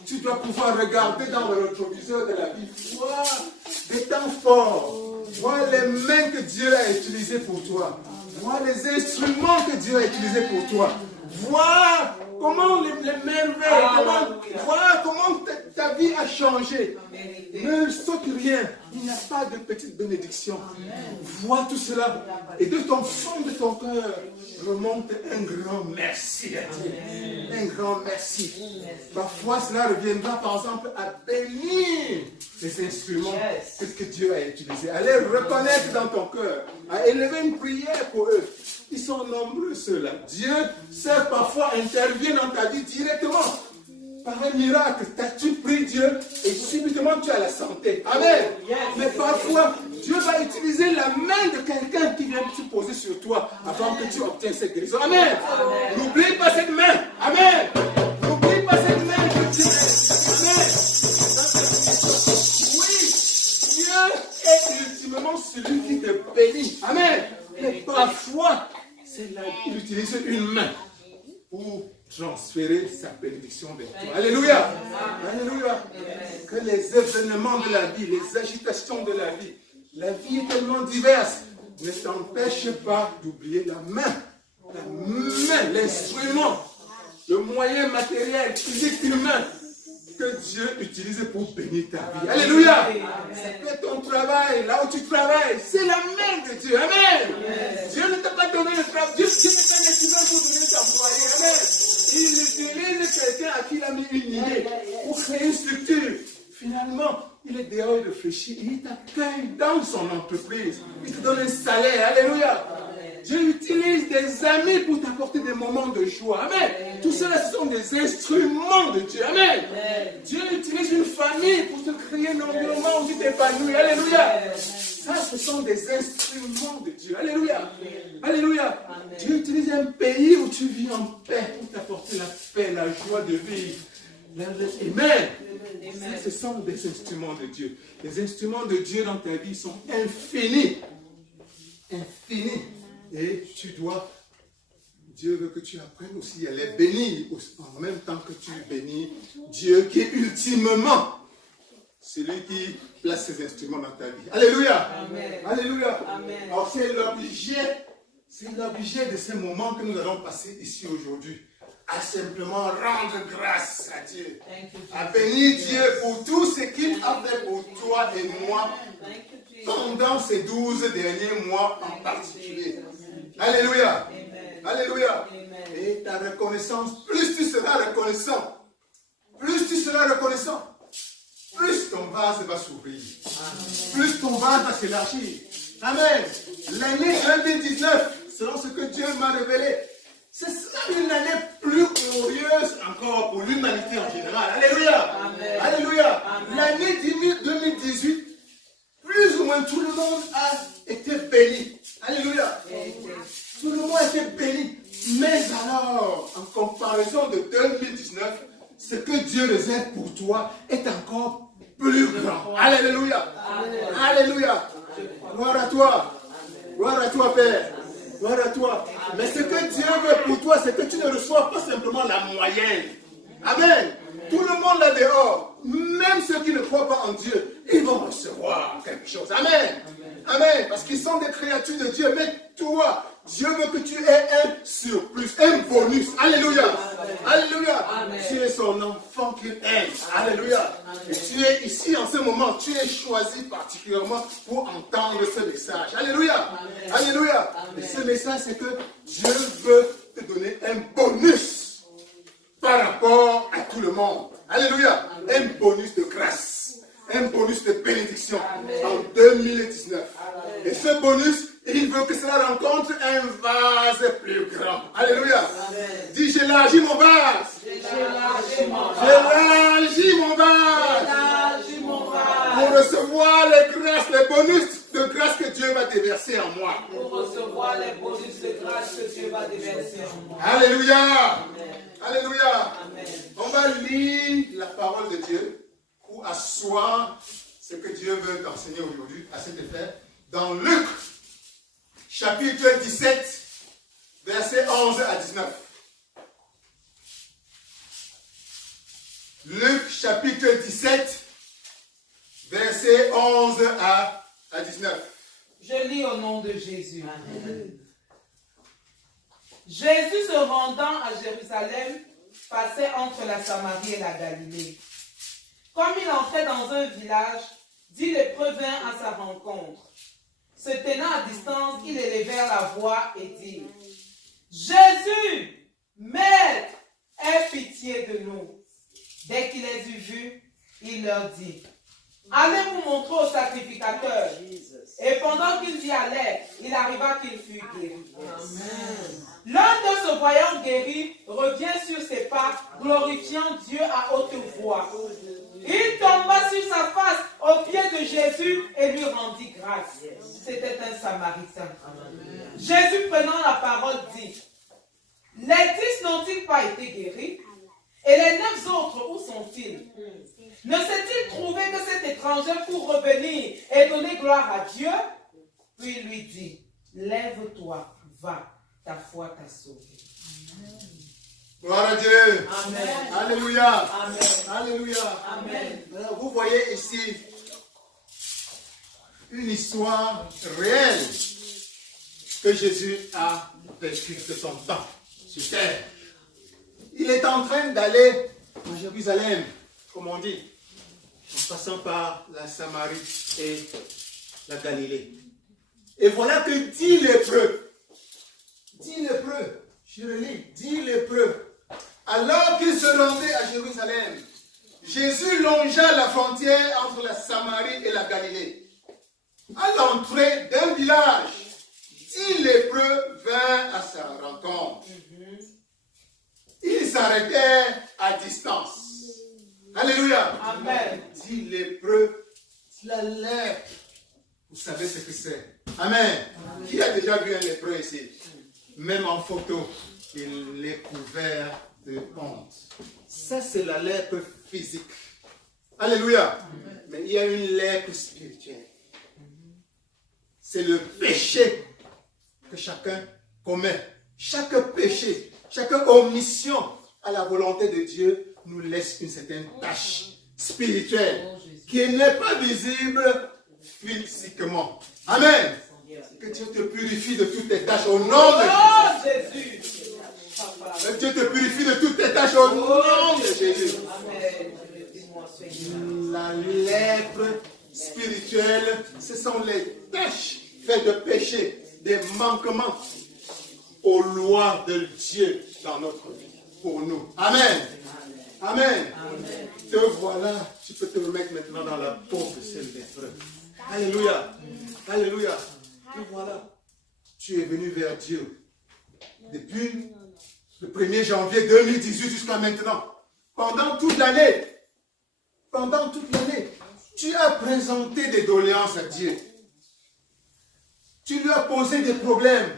Tu dois pouvoir regarder dans le rétroviseur de la vie, voir des temps forts, voir les mains que Dieu a utilisées pour toi, voir les instruments que Dieu a utilisés pour toi, voir comment les merveilles, voir comment ta vie a changé. Ne saute rien, il n'y a pas de petite bénédiction. Vois tout cela et de ton fond de ton cœur remonte un grand merci à Dieu. Un grand merci. Parfois cela reviendra par exemple à bénir les instruments que Dieu a utilisés. À les reconnaître dans ton cœur, à élever une prière pour eux. Ils sont nombreux ceux-là. Dieu seul parfois intervient dans ta vie directement. Par un miracle, tu pries Dieu et subitement tu as la santé. Amen. Mais parfois, Dieu va utiliser la main de quelqu'un qui vient se poser sur toi avant que tu obtiennes cette guérison. Amen. N'oublie pas cette main. Amen. N'oublie pas cette main que Dieu est. Amen. Oui, Dieu est ultimement celui qui te bénit. Amen. Mais parfois, il utilise une main pour transférer sa bénédiction vers toi. Alléluia. Alléluia. Que les événements de la vie, les agitations de la vie est tellement diverse, ne t'empêche pas d'oublier la main, l'instrument, le moyen matériel, physique, humain que Dieu utilise pour bénir ta vie. Alléluia. Ça peut être ton travail, là où tu travailles, c'est la main de Dieu. Amen. Dieu ne t'a pas donné le travail. Dieu n'est pas un instrument pour devenir t'employer. Amen. Il utilise quelqu'un à qui il a mis une idée pour créer une structure. Finalement, il est dehors, il réfléchit, il t'accueille dans son entreprise. Il te donne un salaire. Alléluia. Dieu utilise des amis pour t'apporter des moments de joie. Amen. Tout cela, ce sont des instruments de Dieu. Amen. Dieu utilise une famille pour te créer un environnement où tu t'épanouis. Alléluia. Ça, ce sont des instruments de Dieu. Alléluia. Alléluia. Dieu utilise un pays où tu vis en paix pour t'apporter la paix, la joie de vivre. Amen. Ça, ce sont des instruments de Dieu. Les instruments de Dieu dans ta vie sont infinis. Infinis. Et Dieu veut que tu apprennes aussi à les bénir en même temps que tu bénis Dieu qui est ultimement celui qui place ses instruments dans ta vie. Alléluia. Amen. Alléluia. Amen. Alors c'est l'objet de ces moments que nous allons passer ici aujourd'hui. À simplement rendre grâce à Dieu. À bénir Dieu pour tout ce qu'il a fait pour toi et moi pendant ces 12 derniers mois en particulier. Alléluia. Amen. Alléluia. Amen. Et ta reconnaissance, plus tu seras reconnaissant, plus ton vase va s'ouvrir. Plus ton vase va s'élargir. Amen. L'année 2019, selon ce que Dieu m'a révélé, ce sera une année plus glorieuse encore pour l'humanité en général. Alléluia. Amen. Alléluia. L'année 2018, plus ou moins tout le monde a été béni. Alléluia. Tout le monde a été béni. Mais alors, en comparaison de 2019, ce que Dieu réserve pour toi est encore plus grand. Alléluia. Alléluia. Gloire à toi. Gloire à toi, Père. Gloire à toi. Mais ce que Dieu veut pour toi, c'est que tu ne reçois pas simplement la moyenne. Amen. Tout le monde là dehors, même ceux qui ne croient pas en Dieu, ils vont recevoir quelque chose. Amen. Amen. Parce qu'ils sont des créatures de Dieu. Mais toi, Dieu veut que tu aies un surplus, un bonus. Alléluia. Alléluia. Tu es son enfant qu'il aime. Alléluia. Et tu es ici en ce moment. Tu es choisi particulièrement pour entendre ce message. Alléluia. Alléluia. Et ce message, c'est que Dieu veut te donner un bonus par rapport à tout le monde. Alléluia. Un bonus de grâce. Un bonus de bénédiction en 2019. Et ce bonus, il veut que cela rencontre un vase plus grand. Alléluia. Dis, j'élargis mon vase. J'élargis mon vase. Pour recevoir les grâces, les bonus de grâce que Dieu va déverser en moi. Pour recevoir les bonus de grâce que Dieu va déverser en moi. Alléluia. Alléluia. On va lire la parole de Dieu pour asseoir ce que Dieu veut t'enseigner aujourd'hui à cet effet. Dans Luc, chapitre 17, versets 11 à 19. Luc, chapitre 17, versets 11 à 19. Je lis au nom de Jésus. Jésus se rendant à Jérusalem, passait entre la Samarie et la Galilée. Comme il entrait dans un village, 10 lépreux vinrent à sa rencontre. Se tenant à distance, ils élevèrent la voix et dirent: Jésus, Maître, aie pitié de nous. Dès qu'il les eut vus, il leur dit: Allez vous montrer au sacrificateur. Et pendant qu'ils y allaient, il arriva qu'il fut guéri. L'un d'eux, se voyant guéri, revient sur ses pas, glorifiant Dieu à haute voix. Il tomba sur sa face aux pieds de Jésus et lui rendit grâce. C'était un Samaritain. Jésus, prenant la parole, dit: Les 10 n'ont-ils pas été guéris? Et les 9 autres, où sont-ils? Ne s'est-il trouvé que cet étranger pour revenir et donner gloire à Dieu? Puis il lui dit: Lève-toi, va, ta foi t'a sauvé. Gloire à Dieu. Amen. Alléluia. Amen. Alléluia. Amen. Alors, vous voyez ici une histoire réelle que Jésus a vécue de son temps sur terre. Il est en train d'aller à Jérusalem, comme on dit, en passant par la Samarie et la Galilée. Et voilà que 10 lépreux, je le lis, 10 lépreux, alors qu'ils se rendaient à Jérusalem, Jésus longea la frontière entre la Samarie et la Galilée. À l'entrée d'un village, 10 lépreux vinrent à sa rencontre. Ils s'arrêtèrent à distance. Alléluia. Amen. 10 lépreux, la lèpre. Vous savez ce que c'est. Amen. Qui a déjà vu un lépreux ici? Même en photo, il est couvert de honte. Ça, c'est la lèpre physique. Alléluia. Mais il y a une lèpre spirituelle. C'est le péché que chacun commet. Chaque péché, chaque omission à la volonté de Dieu nous laisse une certaine tâche spirituelle qui n'est pas visible physiquement. Amen. Que Dieu te purifie de toutes tes tâches au nom de Jésus. Que Dieu te purifie de toutes tes tâches au nom de Jésus. La lèpre spirituelle, ce sont les tâches faites de péché, des manquements aux lois de Dieu dans notre vie, pour nous. Amen. Amen. Amen. Te voilà, tu peux te remettre maintenant dans la peau de ces lépreux. Alléluia. Alléluia. Te voilà, tu es venu vers Dieu depuis le 1er janvier 2018 jusqu'à maintenant. Pendant toute l'année, tu as présenté des doléances à Dieu. Tu lui as posé des problèmes.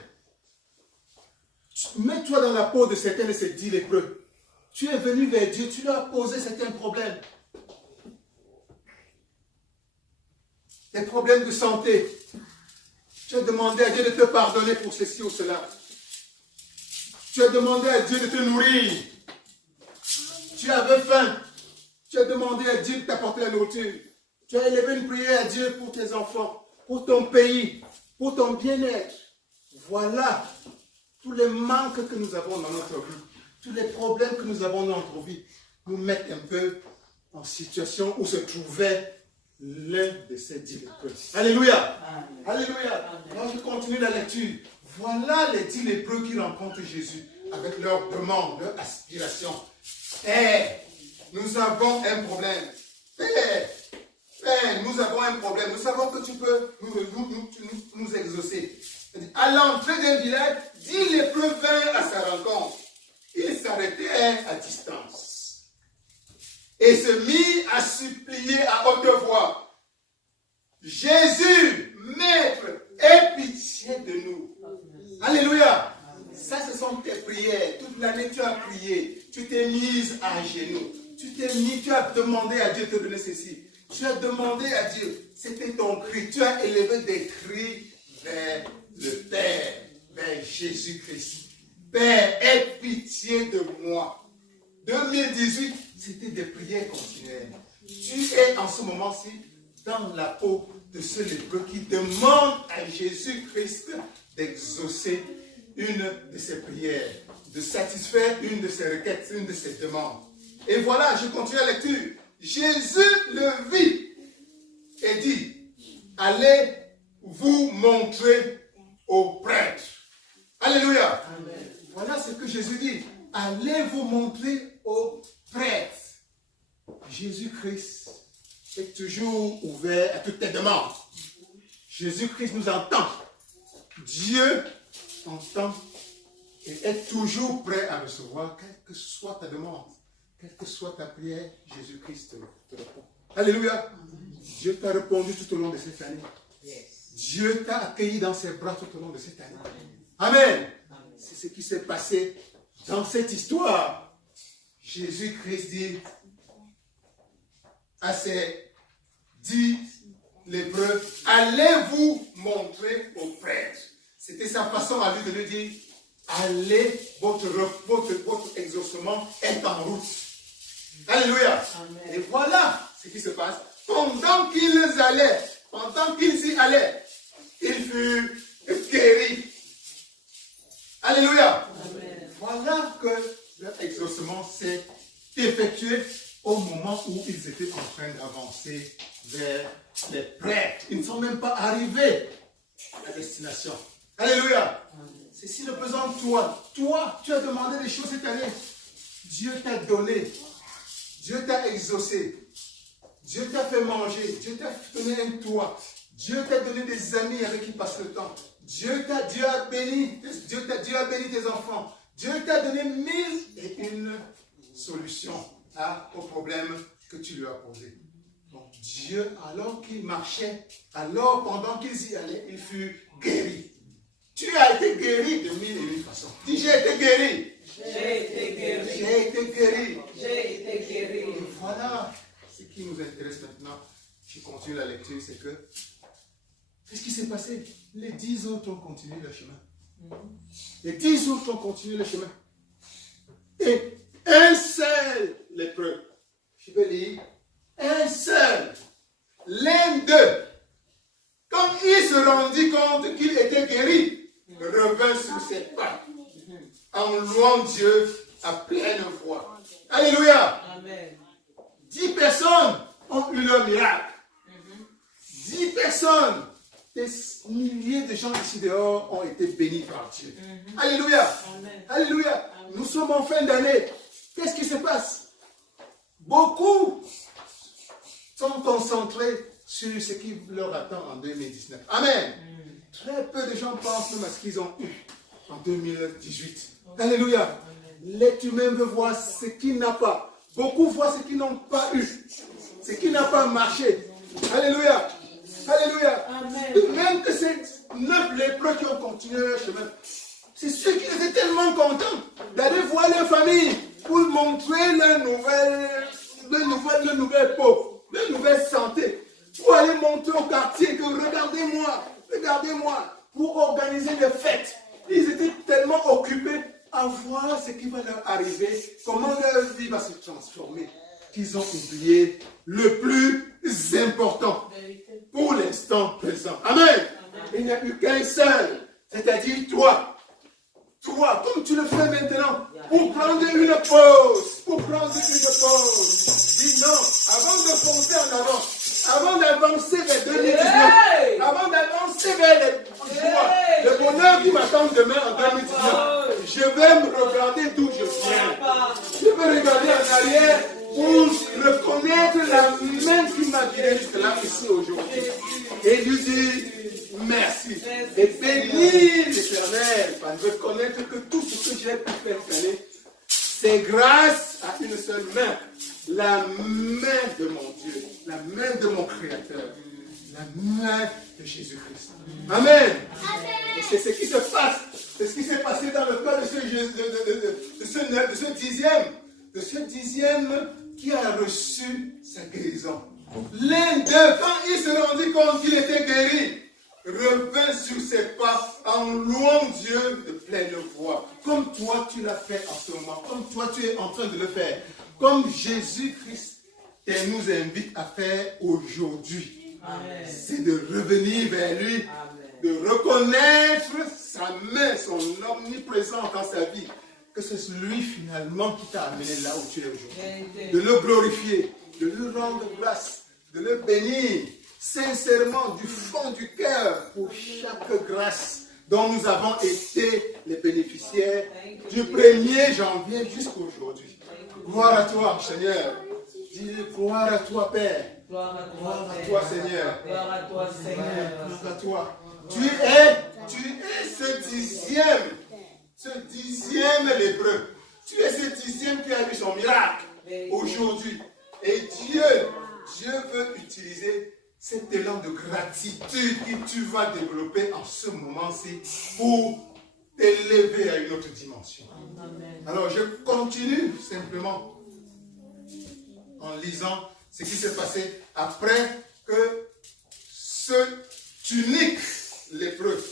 Mets-toi dans la peau de certains de ces 10 lépreux. Tu es venu vers Dieu, tu lui as posé certains problèmes. Des problèmes de santé. Tu Tu as demandé à Dieu de te pardonner pour ceci ou cela. Tu as demandé à Dieu de te nourrir. Tu avais faim. Tu as demandé à Dieu de t'apporter la nourriture. Tu as élevé une prière à Dieu pour tes enfants, pour ton pays, pour ton bien-être. Voilà tous les manques que nous avons dans notre vie, tous les problèmes que nous avons dans notre vie, nous mettent un peu en situation où se trouvait l'un de ces 10 lépreux. Alléluia. Alléluia. Alors je continue la lecture. Voilà les 10 lépreux qui rencontrent Jésus avec leurs demandes, leurs aspirations. Père, nous avons un problème. Père, nous avons un problème. Nous savons que tu peux nous exaucer. À l'entrée d'un village, 10 lépreux vinrent à sa rencontre. Ils s'arrêtèrent à distance et se mirent à supplier à haute voix. Jésus, Maître, aie pitié de nous. Alléluia. Ça, ce sont tes prières. Toute l'année, tu as prié. Tu t'es mise à genoux. Tu as demandé à Dieu de te donner ceci. Tu as demandé à Dieu. C'était ton cri. Tu as élevé des cris vers le Père, vers Jésus-Christ. Père, aie pitié de moi. 2018, c'était des prières continuelles. Tu es en ce moment-ci dans la peau de ce lépreux qui demande à Jésus-Christ d'exaucer une de ses prières, de satisfaire une de ses requêtes, une de ses demandes. Et voilà, je continue la lecture. Jésus le vit et dit, allez vous montrer au prêtre. Alléluia. Amen. Voilà ce que Jésus dit. Allez vous montrer au prêtre. Jésus-Christ est toujours ouvert à toutes tes demandes. Jésus-Christ nous entend. Dieu entend et est toujours prêt à recevoir, quelle que soit ta demande, quelle que soit ta prière, Jésus-Christ te répond. Alléluia. Dieu t'a répondu tout au long de cette année. Dieu t'a accueilli dans ses bras tout au long de cette année. Amen. C'est ce qui s'est passé dans cette histoire. Jésus-Christ dit à ses 10 lépreux, allez vous montrer au prêtre. C'était sa façon à lui de lui dire, allez, votre exaucement est en route. Alléluia. Amen. Et voilà ce qui se passe. Pendant qu'ils allaient, pendant qu'ils y allaient, ils furent guéris. Alléluia. Amen. Voilà que leur exaucement s'est effectué au moment où ils étaient en train d'avancer vers les prêtres. Ils ne sont même pas arrivés à destination. Alléluia. Ceci représente toi. Toi, tu as demandé des choses cette année. Dieu t'a donné. Dieu t'a exaucé. Dieu t'a fait manger. Dieu t'a donné un toit. Dieu t'a donné des amis avec qui passer le temps. Dieu a béni tes enfants. Dieu t'a donné 1001 solutions aux problèmes que tu lui as posés. Donc Dieu, alors qu'il marchait, alors pendant qu'ils y allaient, il fut guéri. Tu as été guéri de 1001 façons. Dis, j'ai été guéri. J'ai été guéri. J'ai été guéri. J'ai été guéri. Et voilà ce qui nous intéresse maintenant. Je continue la lecture, c'est que qu'est-ce qui s'est passé? Les 10 autres ont continué le chemin. Les 10 autres ont continué le chemin. Et un seul lépreux, je peux lire, un seul, l'un d'eux, quand il se rendit compte qu'il était guéri, revint sur ses pas, en louant Dieu à pleine voix. Alléluia. Amen. 10 personnes ont eu leur miracle. 10 personnes, des milliers de gens ici dehors ont été bénis par Dieu. Alléluia. Amen. Alléluia. Amen. Nous sommes en fin d'année. Qu'est-ce qui se passe? Beaucoup sont concentrés sur ce qui leur attend en 2019. Amen. Très peu de gens pensent même à ce qu'ils ont eu en 2018. Alléluia. L'être humain veut voir ce qu'il n'a pas. Beaucoup voient ce qu'ils n'ont pas eu. Ce qui n'a pas marché. Alléluia. Alléluia. Amen. Même que ces 9 lépreux qui ont continué leur chemin, c'est ceux qui étaient tellement contents d'aller voir leur famille pour montrer leur nouvelle peau, leur nouvelle santé. Pour aller montrer au quartier que regardez-moi, pour organiser des fêtes. Ils étaient tellement occupés à voir ce qui va leur arriver, comment leur vie va se transformer, qu'ils ont oublié le plus important pour l'instant présent. Amen. Il n'y a eu qu'un seul, c'est-à-dire toi. Toi, comme tu le fais maintenant, pour prendre une pause, dis non, avant de foncer en avant, avant d'avancer vers 2019, avant d'avancer vers les joies, le bonheur qui m'attend demain en 2019, je vais me regarder d'où je viens. Je vais regarder en arrière pour reconnaître la main qui m'a guidé jusque-là ici aujourd'hui. Et lui dire merci. Et bénir l'Éternel, par reconnaître que tout ce que j'ai pu faire cette année, c'est grâce à une seule main. La main de mon Dieu, la main de mon Créateur, la main de Jésus-Christ. Amen. Et c'est ce qui se passe. C'est ce qui s'est passé dans le cas de ce dixième qui a reçu sa guérison. L'un d'eux, quand il se rendit compte qu'il était guéri, revint sur ses pas en louant Dieu de pleine voix. Comme toi tu l'as fait en ce moment, comme toi tu es en train de le faire, comme Jésus-Christ nous invite à faire aujourd'hui. C'est de revenir vers lui, de reconnaître sa main, son omniprésence dans sa vie, que c'est lui finalement qui t'a amené là où tu es aujourd'hui. De le glorifier, de lui rendre grâce, de le bénir sincèrement du fond du cœur pour chaque grâce dont nous avons été les bénéficiaires du 1er janvier jusqu'aujourd'hui. Gloire à toi, Seigneur. Dis gloire à toi, Père. Gloire à toi, Seigneur. Gloire à toi, Seigneur. Gloire à toi. Tu es ce dixième lépreux. Tu es ce dixième qui a eu son miracle aujourd'hui. Et Dieu veut utiliser cet élan de gratitude que tu vas développer en ce moment-ci pour t'élever à une autre dimension. Alors je continue simplement en lisant ce qui s'est passé après que ce unique lépreux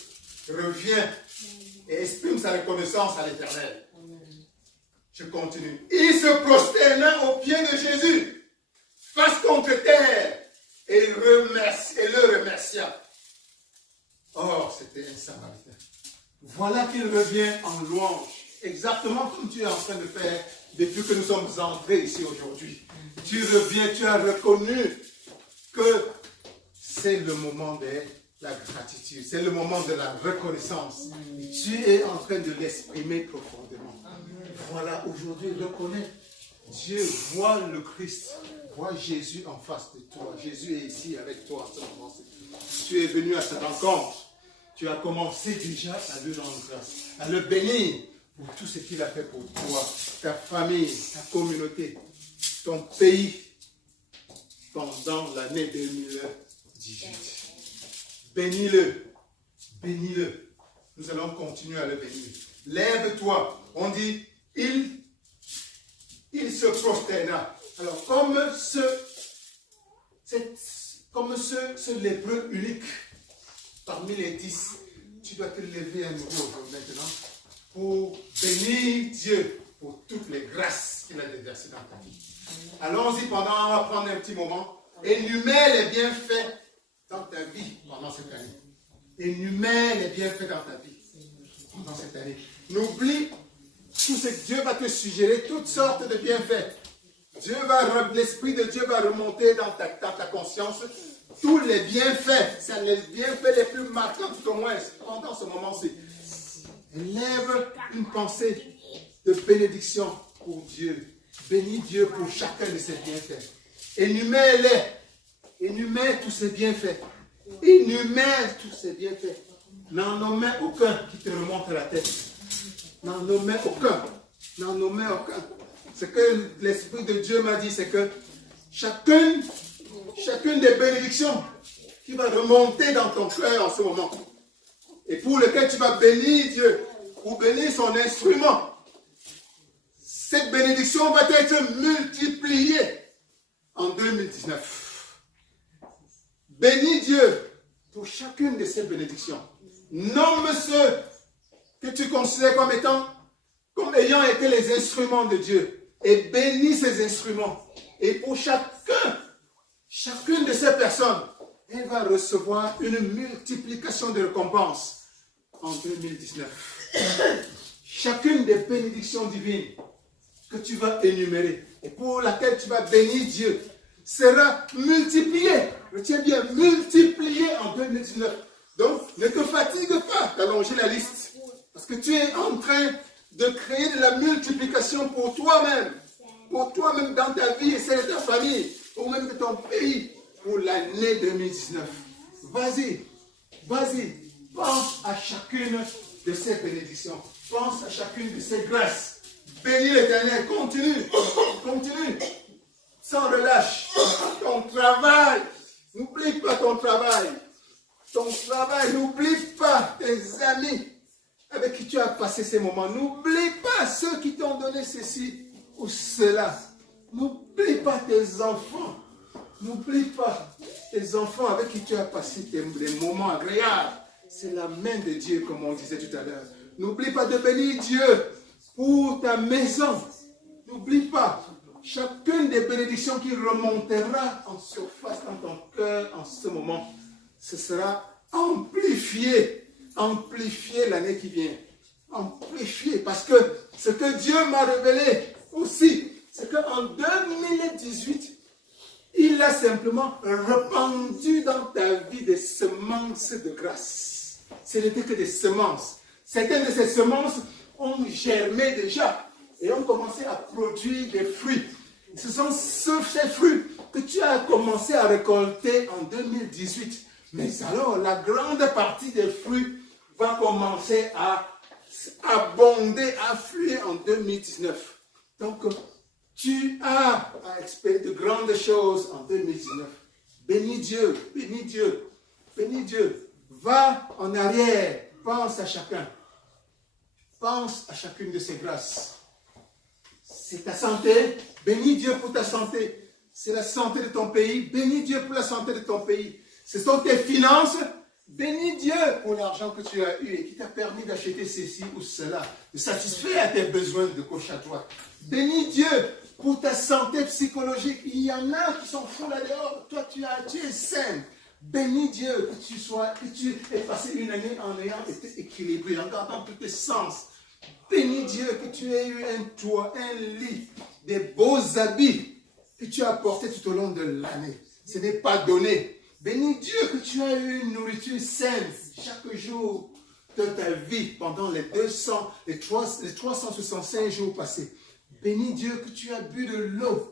revient et exprime sa reconnaissance à l'Éternel. Je continue. Il se prosterna aux pieds de Jésus, face contre terre, et le remercia. Or, c'était un Samaritain. Voilà qu'il revient en louange, exactement comme tu es en train de faire depuis que nous sommes entrés ici aujourd'hui. Tu reviens, tu as reconnu que c'est le moment de la gratitude, c'est le moment de la reconnaissance. Et tu es en train de l'exprimer profondément. Voilà, aujourd'hui, reconnais. Dieu voit le Christ, voit Jésus en face de toi. Jésus est ici avec toi en ce moment. Tu es venu à cette rencontre. Tu as commencé déjà à lui rendre grâce, à le bénir pour tout ce qu'il a fait pour toi, ta famille, ta communauté, ton pays pendant l'année 2018. Bénis-le, bénis-le. Nous allons continuer à le bénir. Lève-toi. On dit, il se prosterna. Alors, comme ce lépreux unique parmi les 10, tu dois te lever à nouveau maintenant pour bénir Dieu pour toutes les grâces qu'il a déversées dans ta vie. Allons-y on va prendre un petit moment. Énumère les bienfaits dans ta vie pendant cette année. Énumère les bienfaits dans ta vie pendant cette année. N'oublie tout ce que Dieu va te suggérer, toutes sortes de bienfaits. L'Esprit de Dieu va remonter dans ta conscience tous les bienfaits, c'est les bienfaits les plus marquants tout au moins pendant ce moment-ci. Élève une pensée de bénédiction pour Dieu. Bénis Dieu pour chacun de ses bienfaits. Énumère-les. Énumère tous ces bienfaits. Énumère tous ces bienfaits. N'en nomme aucun qui te remonte à la tête. N'en nomme aucun. N'en nomme aucun. Ce que l'Esprit de Dieu m'a dit, c'est que chacune des bénédictions qui va remonter dans ton cœur en ce moment, et pour lequel tu vas bénir Dieu, ou bénir son instrument, cette bénédiction va être multipliée en 2019. Bénis Dieu pour chacune de ces bénédictions. Nomme ceux que tu considères comme ayant été les instruments de Dieu. Et bénis ces instruments. Et pour chacune de ces personnes, elle va recevoir une multiplication de récompenses en 2019. Chacune des bénédictions divines que tu vas énumérer et pour laquelle tu vas bénir Dieu sera multipliée. Retiens bien, multipliée en 2019. Donc, ne te fatigue pas d'allonger la liste. Parce que tu es en train de créer de la multiplication pour toi-même dans ta vie et celle de ta famille, ou même de ton pays, pour l'année 2019. Vas-y, pense à chacune de ces bénédictions, pense à chacune de ces grâces. Bénis l'Éternel, continue, sans relâche. Ton travail, n'oublie pas ton travail. N'oublie pas tes amis avec qui tu as passé ces moments. N'oublie pas ceux qui t'ont donné ceci ou cela. N'oublie pas tes enfants. N'oublie pas tes enfants avec qui tu as passé des moments agréables. C'est la main de Dieu, comme on disait tout à l'heure. N'oublie pas de bénir Dieu pour ta maison. N'oublie pas chacune des bénédictions qui remontera en surface dans ton cœur en ce moment. Ce sera amplifié l'année qui vient. Amplifié, parce que ce que Dieu m'a révélé aussi, c'est qu'en 2018, il a simplement répandu dans ta vie des semences de grâce. Ce n'était que des semences. Certaines de ces semences ont germé déjà et ont commencé à produire des fruits. Ce sont ces fruits que tu as commencé à récolter en 2018. Mais alors, la grande partie des fruits va commencer à abonder, à affluer en 2019. Donc, tu as à espérer de grandes choses en 2019. Bénis Dieu, bénis Dieu, bénis Dieu. Va en arrière, pense à chacun. Pense à chacune de ces grâces. C'est ta santé, bénis Dieu pour ta santé. C'est la santé de ton pays, bénis Dieu pour la santé de ton pays. Ce sont tes finances, bénis Dieu pour l'argent que tu as eu et qui t'a permis d'acheter ceci ou cela, de satisfaire à tes besoins de gauche à droite. Bénis Dieu pour ta santé psychologique. Il y en a qui sont fous là-dehors. Toi, tu es sain. Bénis Dieu que tu aies passé une année en ayant été équilibré, en gardant tous tes sens. Bénis Dieu que tu aies eu un toit, un lit, des beaux habits que tu as portés tout au long de l'année. Ce n'est pas donné. Bénis Dieu que tu as eu une nourriture saine chaque jour de ta vie pendant les 365 jours passés. Bénis Dieu que tu as bu de l'eau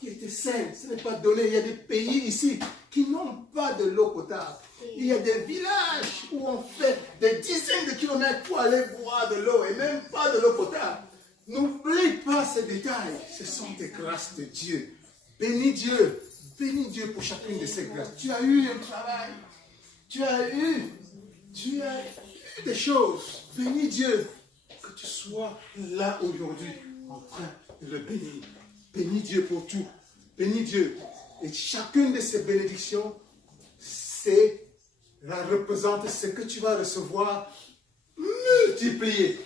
qui était saine. Ce n'est pas donné. Il y a des pays ici qui n'ont pas de l'eau potable. Il y a des villages où on fait des dizaines de kilomètres pour aller boire de l'eau et même pas de l'eau potable. N'oublie pas ces détails. Ce sont des grâces de Dieu. Bénis Dieu. Bénis Dieu pour chacune de ces grâces. Tu as eu un travail. Tu as eu des choses. Bénis Dieu. Que tu sois là aujourd'hui en train de le bénir. Bénis Dieu pour tout. Bénis Dieu. Et chacune de ces bénédictions, représente ce que tu vas recevoir multiplié.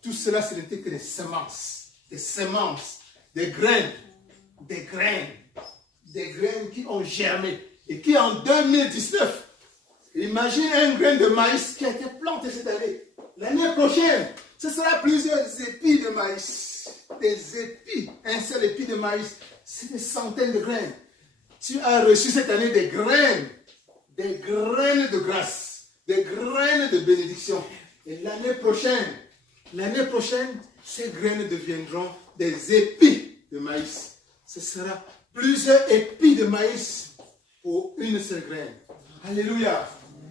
Tout cela, ce n'était que des semences, des graines qui ont germé et qui en 2019, imagine un grain de maïs qui a été planté cette année. L'année prochaine, ce sera plusieurs épis de maïs. Des épis, un seul épi de maïs, c'est des centaines de graines. Tu as reçu cette année des graines de grâce, des graines de bénédiction. Et l'année prochaine, ces graines deviendront des épis de maïs. Ce sera plusieurs épis de maïs pour une seule graine. Alléluia.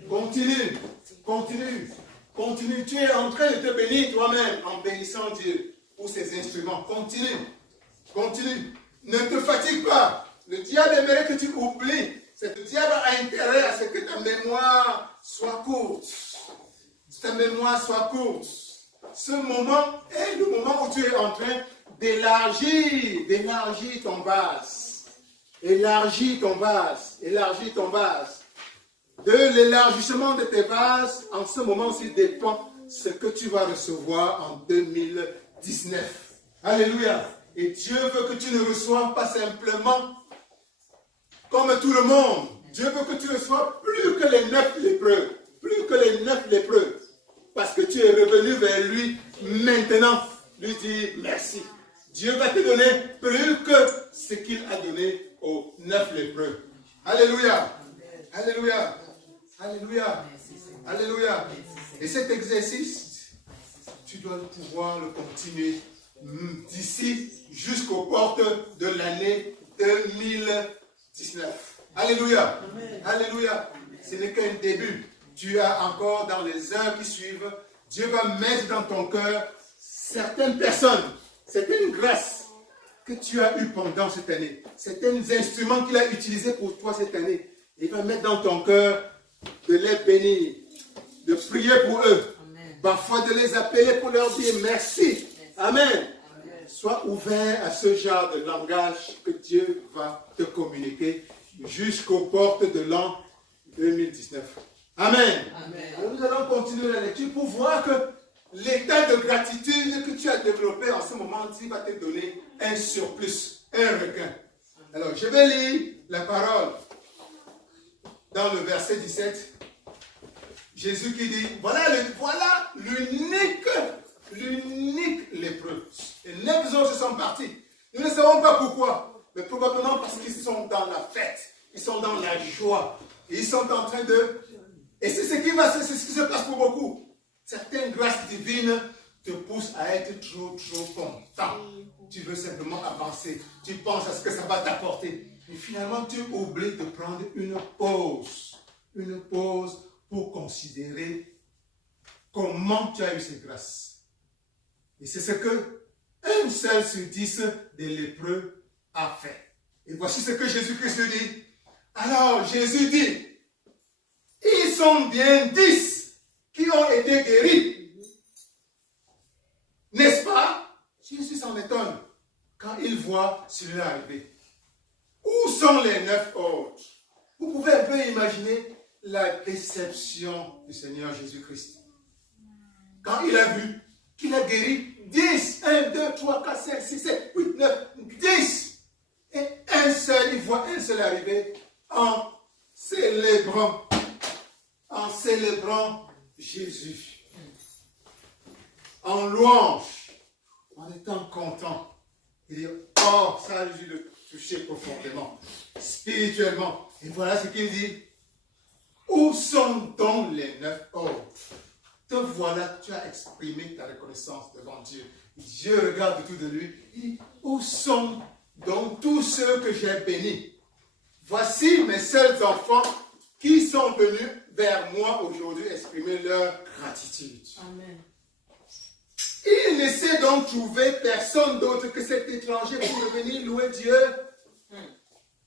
Continue. Tu es en train de te bénir toi-même en bénissant Dieu pour ses instruments. Continue. Ne te fatigue pas. Le diable aimerait que tu oublies. Le diable a intérêt à ce que ta mémoire soit courte. Ce moment est le moment où tu es en train d'élargir ton vase. Élargis ton vase. Élargis ton vase. De l'élargissement de tes vases, en ce moment-ci dépend ce que tu vas recevoir en 2019. Alléluia. Et Dieu veut que tu ne reçoives pas simplement comme tout le monde. Dieu veut que tu reçoives plus que les 9 lépreux. Plus que les 9 lépreux. Parce que tu es revenu vers lui maintenant. Lui dire merci. Dieu va te donner plus que ce qu'il a donné aux 9 lépreux. Alléluia. Alléluia. Alléluia. Alléluia. Et cet exercice, tu dois pouvoir le continuer d'ici jusqu'aux portes de l'année 2019. Alléluia. Alléluia. Ce n'est qu'un début. Tu as encore dans les heures qui suivent, Dieu va mettre dans ton cœur certaines personnes, certaines grâces que tu as eues pendant cette année, certains instruments qu'il a utilisés pour toi cette année. Il va mettre dans ton cœur de les bénir, de prier pour eux, parfois de les appeler pour leur dire merci. Amen. Sois ouvert à ce genre de langage que Dieu va te communiquer jusqu'aux portes de l'an 2019. Amen. Amen. Alors nous allons continuer la lecture pour voir que l'état de gratitude que tu as développé en ce moment-ci va te donner un surplus, un regain. Alors je vais lire la parole dans le verset 17. Jésus qui dit, voilà l'unique lépreux. Et 9 autres sont partis. Nous ne savons pas pourquoi, mais probablement parce qu'ils sont dans la fête, ils sont dans la joie, et ils sont en train de... Et c'est ce qui se passe pour beaucoup. Certaines grâces divines te poussent à être trop content. Tu veux simplement avancer. Tu penses à ce que ça va t'apporter. Et finalement, tu oublies de prendre une pause. Une pause pour considérer comment tu as eu ces grâces. Et c'est ce que un seul sur 10 des lépreux a fait. Et voici ce que Jésus-Christ dit. Alors, Jésus dit, ils sont bien 10 qui ont été guéris. N'est-ce pas? Jésus s'en étonne quand il voit celui-là arriver. Où sont les 9 autres? Vous pouvez un peu imaginer la déception du Seigneur Jésus-Christ. Quand il a vu qu'il a guéri 10, 1, 2, 3, 4, 5, 6, 7, 8, 9, 10. Et il voit un seul arriver en célébrant Jésus. En louange, en étant content. Il dit, oh, ça a dû le toucher profondément, spirituellement. Et voilà ce qu'il dit. Où sont donc les 9 autres? Te voilà, tu as exprimé ta reconnaissance devant Dieu. Dieu regarde autour de lui. Il dit, où sont donc tous ceux que j'ai bénis? Voici mes seuls enfants qui sont venus vers moi aujourd'hui exprimer leur gratitude. Amen. Il ne s'est donc trouvé personne d'autre que cet étranger pour venir louer Dieu.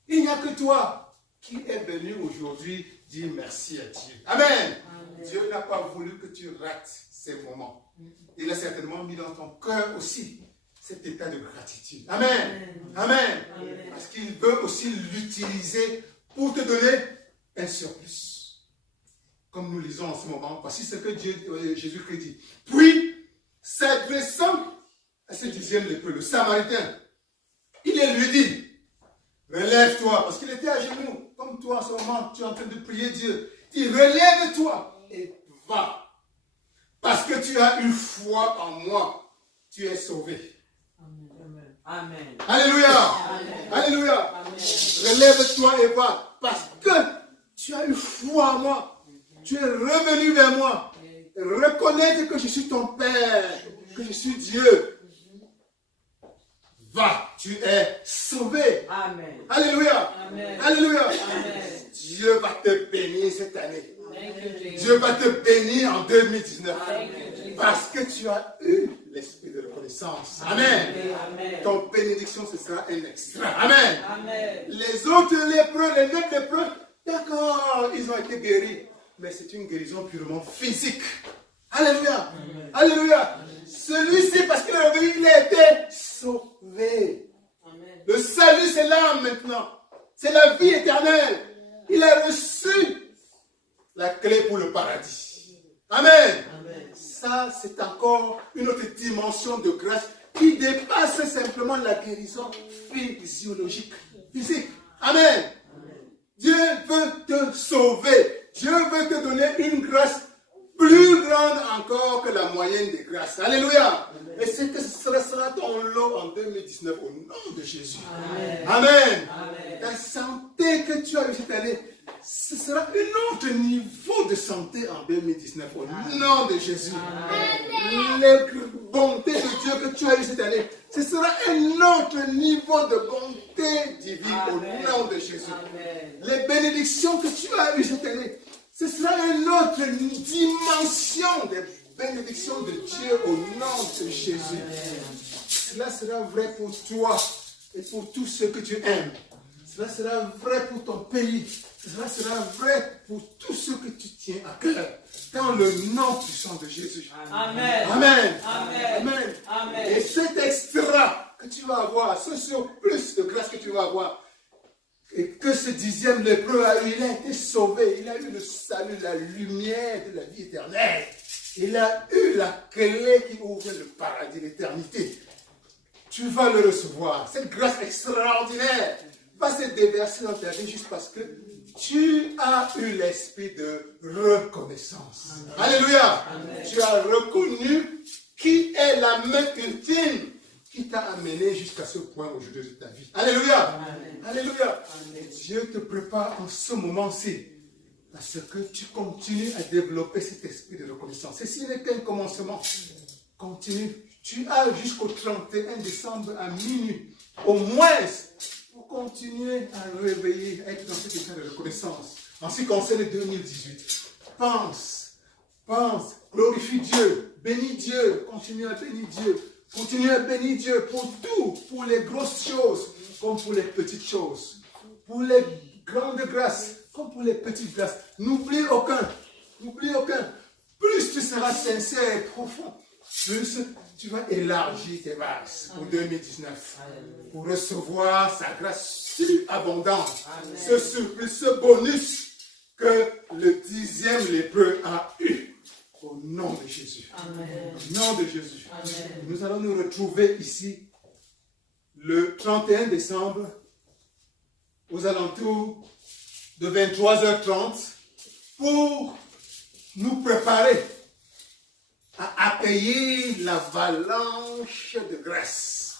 Il n'y a que toi qui es venu aujourd'hui dire merci à Dieu. Amen. Amen. Dieu n'a pas voulu que tu rates ces moments. Il a certainement mis dans ton cœur aussi cet état de gratitude. Amen. Amen. Amen. Parce qu'il veut aussi l'utiliser pour te donner un surplus. Comme nous lisons en ce moment, voici ce que Jésus-Christ dit. Puis, s'adressant à ce 10e lépreux, le Samaritain, il lui dit, relève-toi, parce qu'il était à genoux, comme toi en ce moment, tu es en train de prier Dieu. Il dit, relève-toi et va, parce que tu as eu foi en moi, tu es sauvé. Amen. Amen. Alléluia. Amen. Alléluia. Amen. Relève-toi et va, parce que tu as eu foi en moi. Tu es revenu vers moi. Reconnaître que je suis ton Père, que je suis Dieu. Va, tu es sauvé. Amen. Alléluia. Amen. Alléluia. Amen. Dieu va te bénir cette année. Dieu va te bénir en 2019. Parce que tu as eu l'esprit de reconnaissance. Amen. Amen. Ton bénédiction, ce sera un extra. Amen. Amen. Les autres lépreux, les 9 lépreux, d'accord, ils ont été guéris. Mais c'est une guérison purement physique. Alléluia. Amen. Alléluia. Celui-ci, parce qu'il est revenu, il a été sauvé. Amen. Le salut, c'est là maintenant. C'est la vie éternelle. Il a reçu la clé pour le paradis. Amen. Ça, c'est encore une autre dimension de grâce qui dépasse simplement la guérison physiologique, physique. Amen. Dieu veut te sauver. Dieu veut te donner une grâce plus grande encore que la moyenne des grâces. Alléluia. Et c'est que ce sera ton lot en 2019 au nom de Jésus. Amen. La santé que tu as eue cette année, ce sera un autre niveau de santé en 2019 au nom de Jésus. Les bontés de Dieu que tu as eues cette année, ce sera un autre niveau de bonté divine au nom de Jésus. Les bénédictions que tu as eues cette année, ce sera une autre dimension des bénédictions de Dieu au nom de Jésus. Cela sera vrai pour toi et pour tous ceux que tu aimes. Cela sera vrai pour ton pays. Cela sera vrai pour tous ceux que tu tiens à cœur. Dans le nom puissant de Jésus. Amen. Amen. Amen. Amen. Amen. Et cet extra que tu vas avoir, ce surplus de grâce que tu vas avoir, et que ce 10e lépreux a eu, il a été sauvé, il a eu le salut, la lumière de la vie éternelle. Il a eu la clé qui ouvre le paradis, l'éternité. Tu vas le recevoir. Cette grâce extraordinaire va se déverser dans ta vie juste parce que tu as eu l'esprit de reconnaissance. Alléluia. Amen. Tu as reconnu qui est la main ultime qui t'a amené jusqu'à ce point aujourd'hui de ta vie. Alléluia. Amen. Alléluia. Amen. Dieu te prépare en ce moment-ci parce que tu continues à développer cet esprit de reconnaissance. Ceci n'est qu'un commencement. Continue. Tu as jusqu'au 31 décembre à minuit, au moins, pour continuer à réveiller, à être dans cet état de reconnaissance. En ce qui concerne 2018, pense, glorifie Dieu, bénis Dieu, continue à bénir Dieu. Continue à bénir Dieu pour tout, pour les grosses choses comme pour les petites choses, pour les grandes grâces comme pour les petites grâces. N'oublie aucun. Plus tu seras sincère et profond, plus tu vas élargir tes vases pour 2019, pour recevoir sa grâce abondante, ce surplus, ce bonus que le 10e lépreux a eu. Au nom de Jésus. Amen. Au nom de Jésus. Amen. Nous allons nous retrouver ici le 31 décembre aux alentours de 23h30 pour nous préparer à accueillir l'avalanche de grâce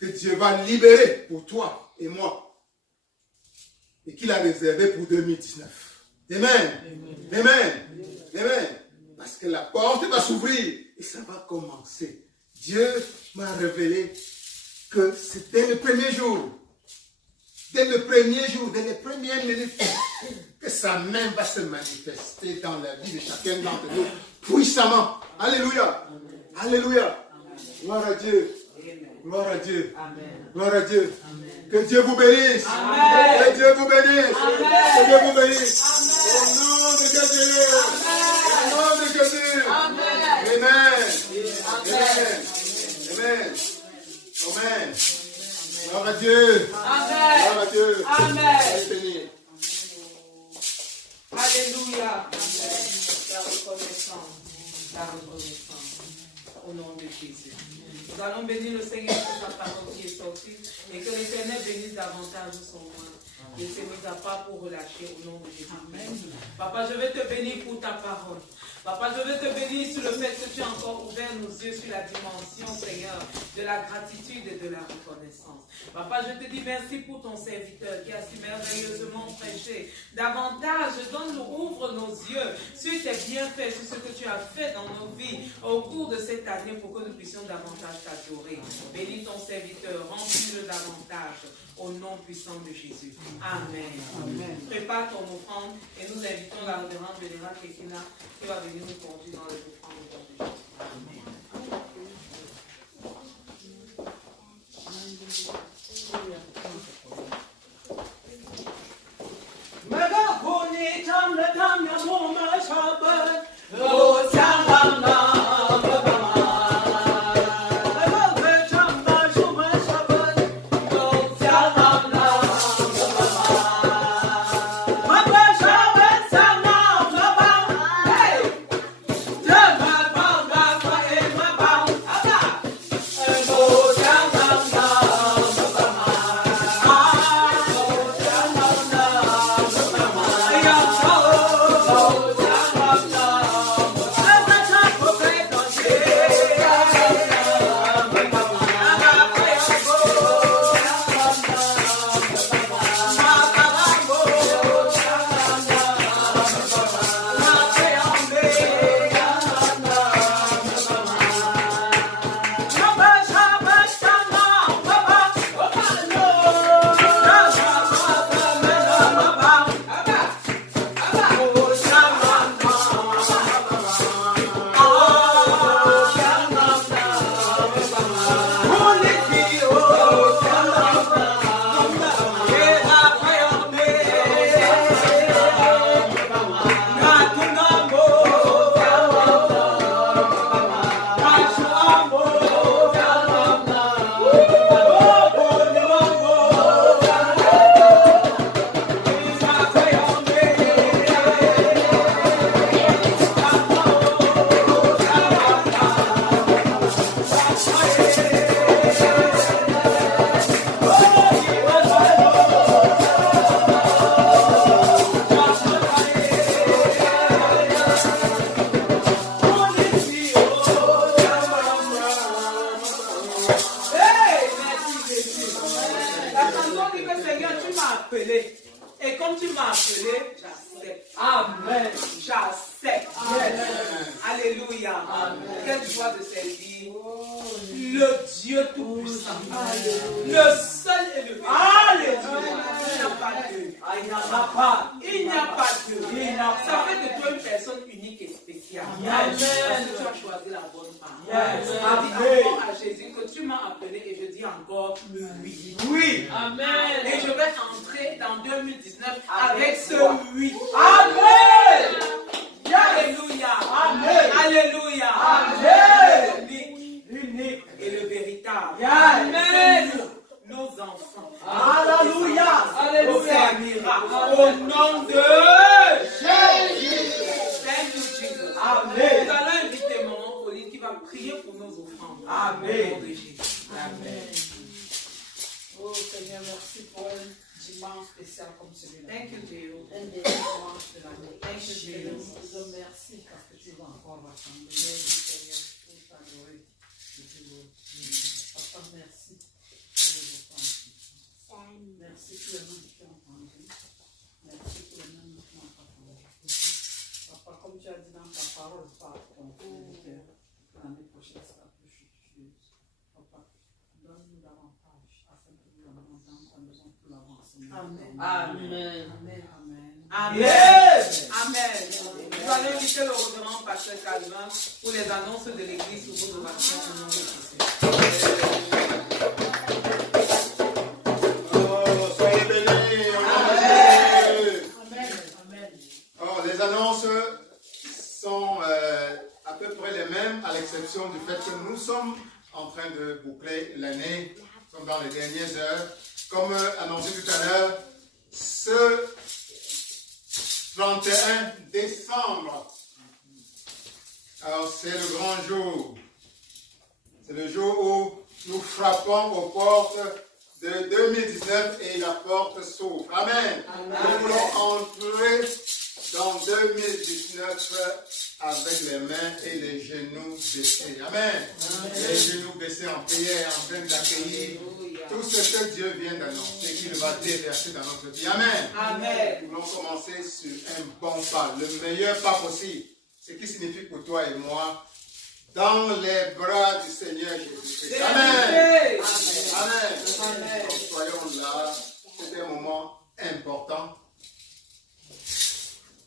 que Dieu va libérer pour toi et moi et qu'il a réservé pour 2019. Amen. Amen. Amen. Parce que la porte va s'ouvrir et ça va commencer. Dieu m'a révélé que c'est dès le premier jour, dès les premières minutes, que sa main va se manifester dans la vie de chacun d'entre nous puissamment. Alléluia. Alléluia. Gloire à Dieu. Gloire à Dieu. Gloire à Dieu. Que Dieu vous bénisse. Amen. Que Dieu vous bénisse. Amen. Que Dieu vous bénisse. Amen. Au nom de Jésus. Amen. Au nom de Jésus. Amen. Amen. Amen. Amen. Amen. Gloire à Dieu. Amen. Gloire à Dieu. Amen. Alléluia. Amen. La reconnaissance. La reconnaissance. Au nom de Jésus. Nous allons bénir le Seigneur pour sa parole qui est sortie et que l'Éternel bénisse davantage son moi. Il s'est mis à part pour relâcher au nom de Jésus. Amen. Papa, je vais te bénir pour ta parole. Papa, je veux te bénir sur le fait que tu as encore ouvert nos yeux sur la dimension, Seigneur, de la gratitude et de la reconnaissance. Papa, je te dis merci pour ton serviteur qui a si merveilleusement prêché. Davantage, ouvre nos yeux sur tes bienfaits, sur ce que tu as fait dans nos vies au cours de cette année pour que nous puissions davantage t'adorer. Bénis ton serviteur, remplis-le davantage au nom puissant de Jésus. Amen. Amen. Prépare ton offrande et nous invitons la révérende Vénéra Kekina qui va venir nous conduire dans les offrandes au nom de Jésus. Amen. appelé. Et comme tu m'as appelé, j'accepte. Amen. J'accepte. Alléluia. Quelle joie de servir le Dieu Tout-Puissant. Le seul et le vrai. Alléluia. Il n'y a pas deux. Il n'y a pas. Il n'y a pas deux. Ça fait de toi une personne unique et spéciale. Parce que tu as choisi la bonne part. Je dis encore à Jésus que tu m'as appelé et je dis encore oui. Oui. Amen. Et je vais entrer dans 2019 avec ce oui. Amen. Alléluia. Amen. Alléluia. Amen. L'unique et le véritable. Amen. Nos enfants. Alléluia. Alléluia. Au nom de Jésus. Thank you, Jesus. Amen. Nous allons inviter Maman Pauline qui va prier pour nos offrandes. Amen. Au nom de Jésus. Amen. Oh Seigneur, merci pour un dimanche spécial comme celui-là. Thank you, Jesus. Un des dimanches de l'année. Thank you, Seigneur, Jesus. nous te disons merci parce que tu vas encore rassembler. Merci Seigneur pour t'adorer. Papa, merci pour les offrandes. Merci pour les noms qui ont entendu. Merci pour les noms qui n'ont pas entendu. Papa, comme tu as dit dans ta parole, parle ton serviteur. L'année prochaine sera plus fructueuse. Papa, donne-nous davantage afin que nous l'avons dans besoin pour l'avancement. Amen. Amen. Amen. Amen. Amen. Amen. Nous allons inviter le reverend Pasteur Calvin pour les annonces de l'église sur vos orations au nom de Jésus. Oh, soyez bénis. Amen. Amen. Oh, les annonces sont à peu près les mêmes, à l'exception du fait que nous sommes en train de boucler l'année. Nous sommes dans les dernières heures. Comme annoncé tout à l'heure, ce 31 décembre, alors c'est le grand jour. C'est le jour où nous frappons aux portes de 2019 et la porte s'ouvre. Amen. Nous voulons entrer dans 2019 avec les mains et les genoux baissés. Amen. Les genoux baissés en prière, en train d'accueillir tout ce que Dieu vient d'annoncer, qu'il va déverser dans notre vie. Amen. Amen. Nous voulons commencer sur un bon pas, le meilleur pas possible. Ce qui signifie pour toi et moi, dans les bras du Seigneur Jésus-Christ. Amen. Amen. Donc, soyons là. C'est un moment important.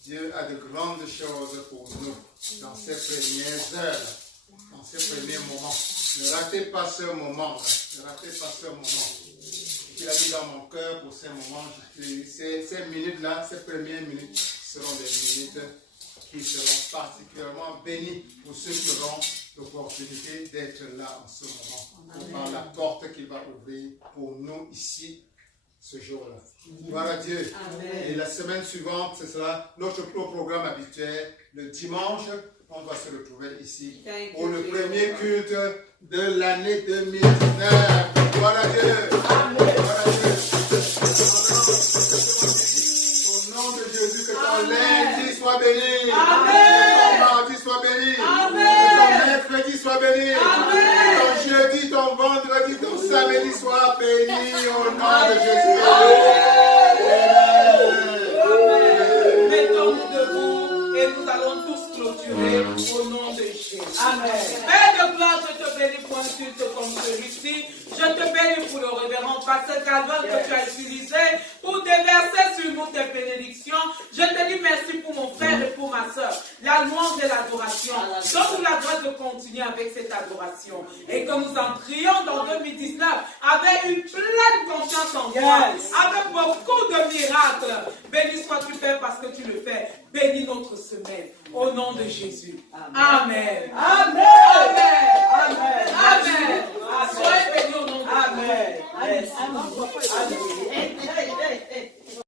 Dieu a de grandes choses pour nous dans ces premières heures, dans ces premiers moments. Ne ratez pas ce moment-là. Ne ratez pas ce moment. Il a mis dans mon cœur pour ces moments. Ces minutes-là, ces premières minutes seront des minutes qui seront particulièrement bénies pour ceux qui auront l'opportunité d'être là en ce moment. Par la porte qu'il va ouvrir pour nous ici ce jour-là. Gloire à Dieu. Amen. Et la semaine suivante, ce sera notre programme habituel. Le dimanche, on va se retrouver ici pour le premier culte de l'année 2019. Gloire à Dieu. Amen. Gloire à Dieu. Au nom de Jésus, que ton lundi soit béni. Amen. Que ton mardi soit béni. Amen. Que ton mercredi soit béni. Amen. Que ton jeudi, ton vendredi, ton samedi soit béni au nom de Jésus. Amen. Mettons-nous debout et nous allons tous clôturer au nom de Jésus. Amen. Père de gloire, je te bénis pour un culte comme celui-ci. Je te bénis pour le révérend Pasteur Calvin que tu as utilisé pour déverser sur nous tes bénédictions. Je te dis merci pour mon frère et pour ma soeur. La louange et l'adoration. Donne-nous la grâce de continuer avec cette adoration. Et que nous entrions dans 2019 avec une pleine confiance en toi. Avec beaucoup de miracles. Béni sois-tu, Père, parce que tu le fais. Bénis notre semaine. Au nom de Jésus. Amen. Amen. Amen. Amen. Soyez bénis au nom de Jésus. Amen. Amen.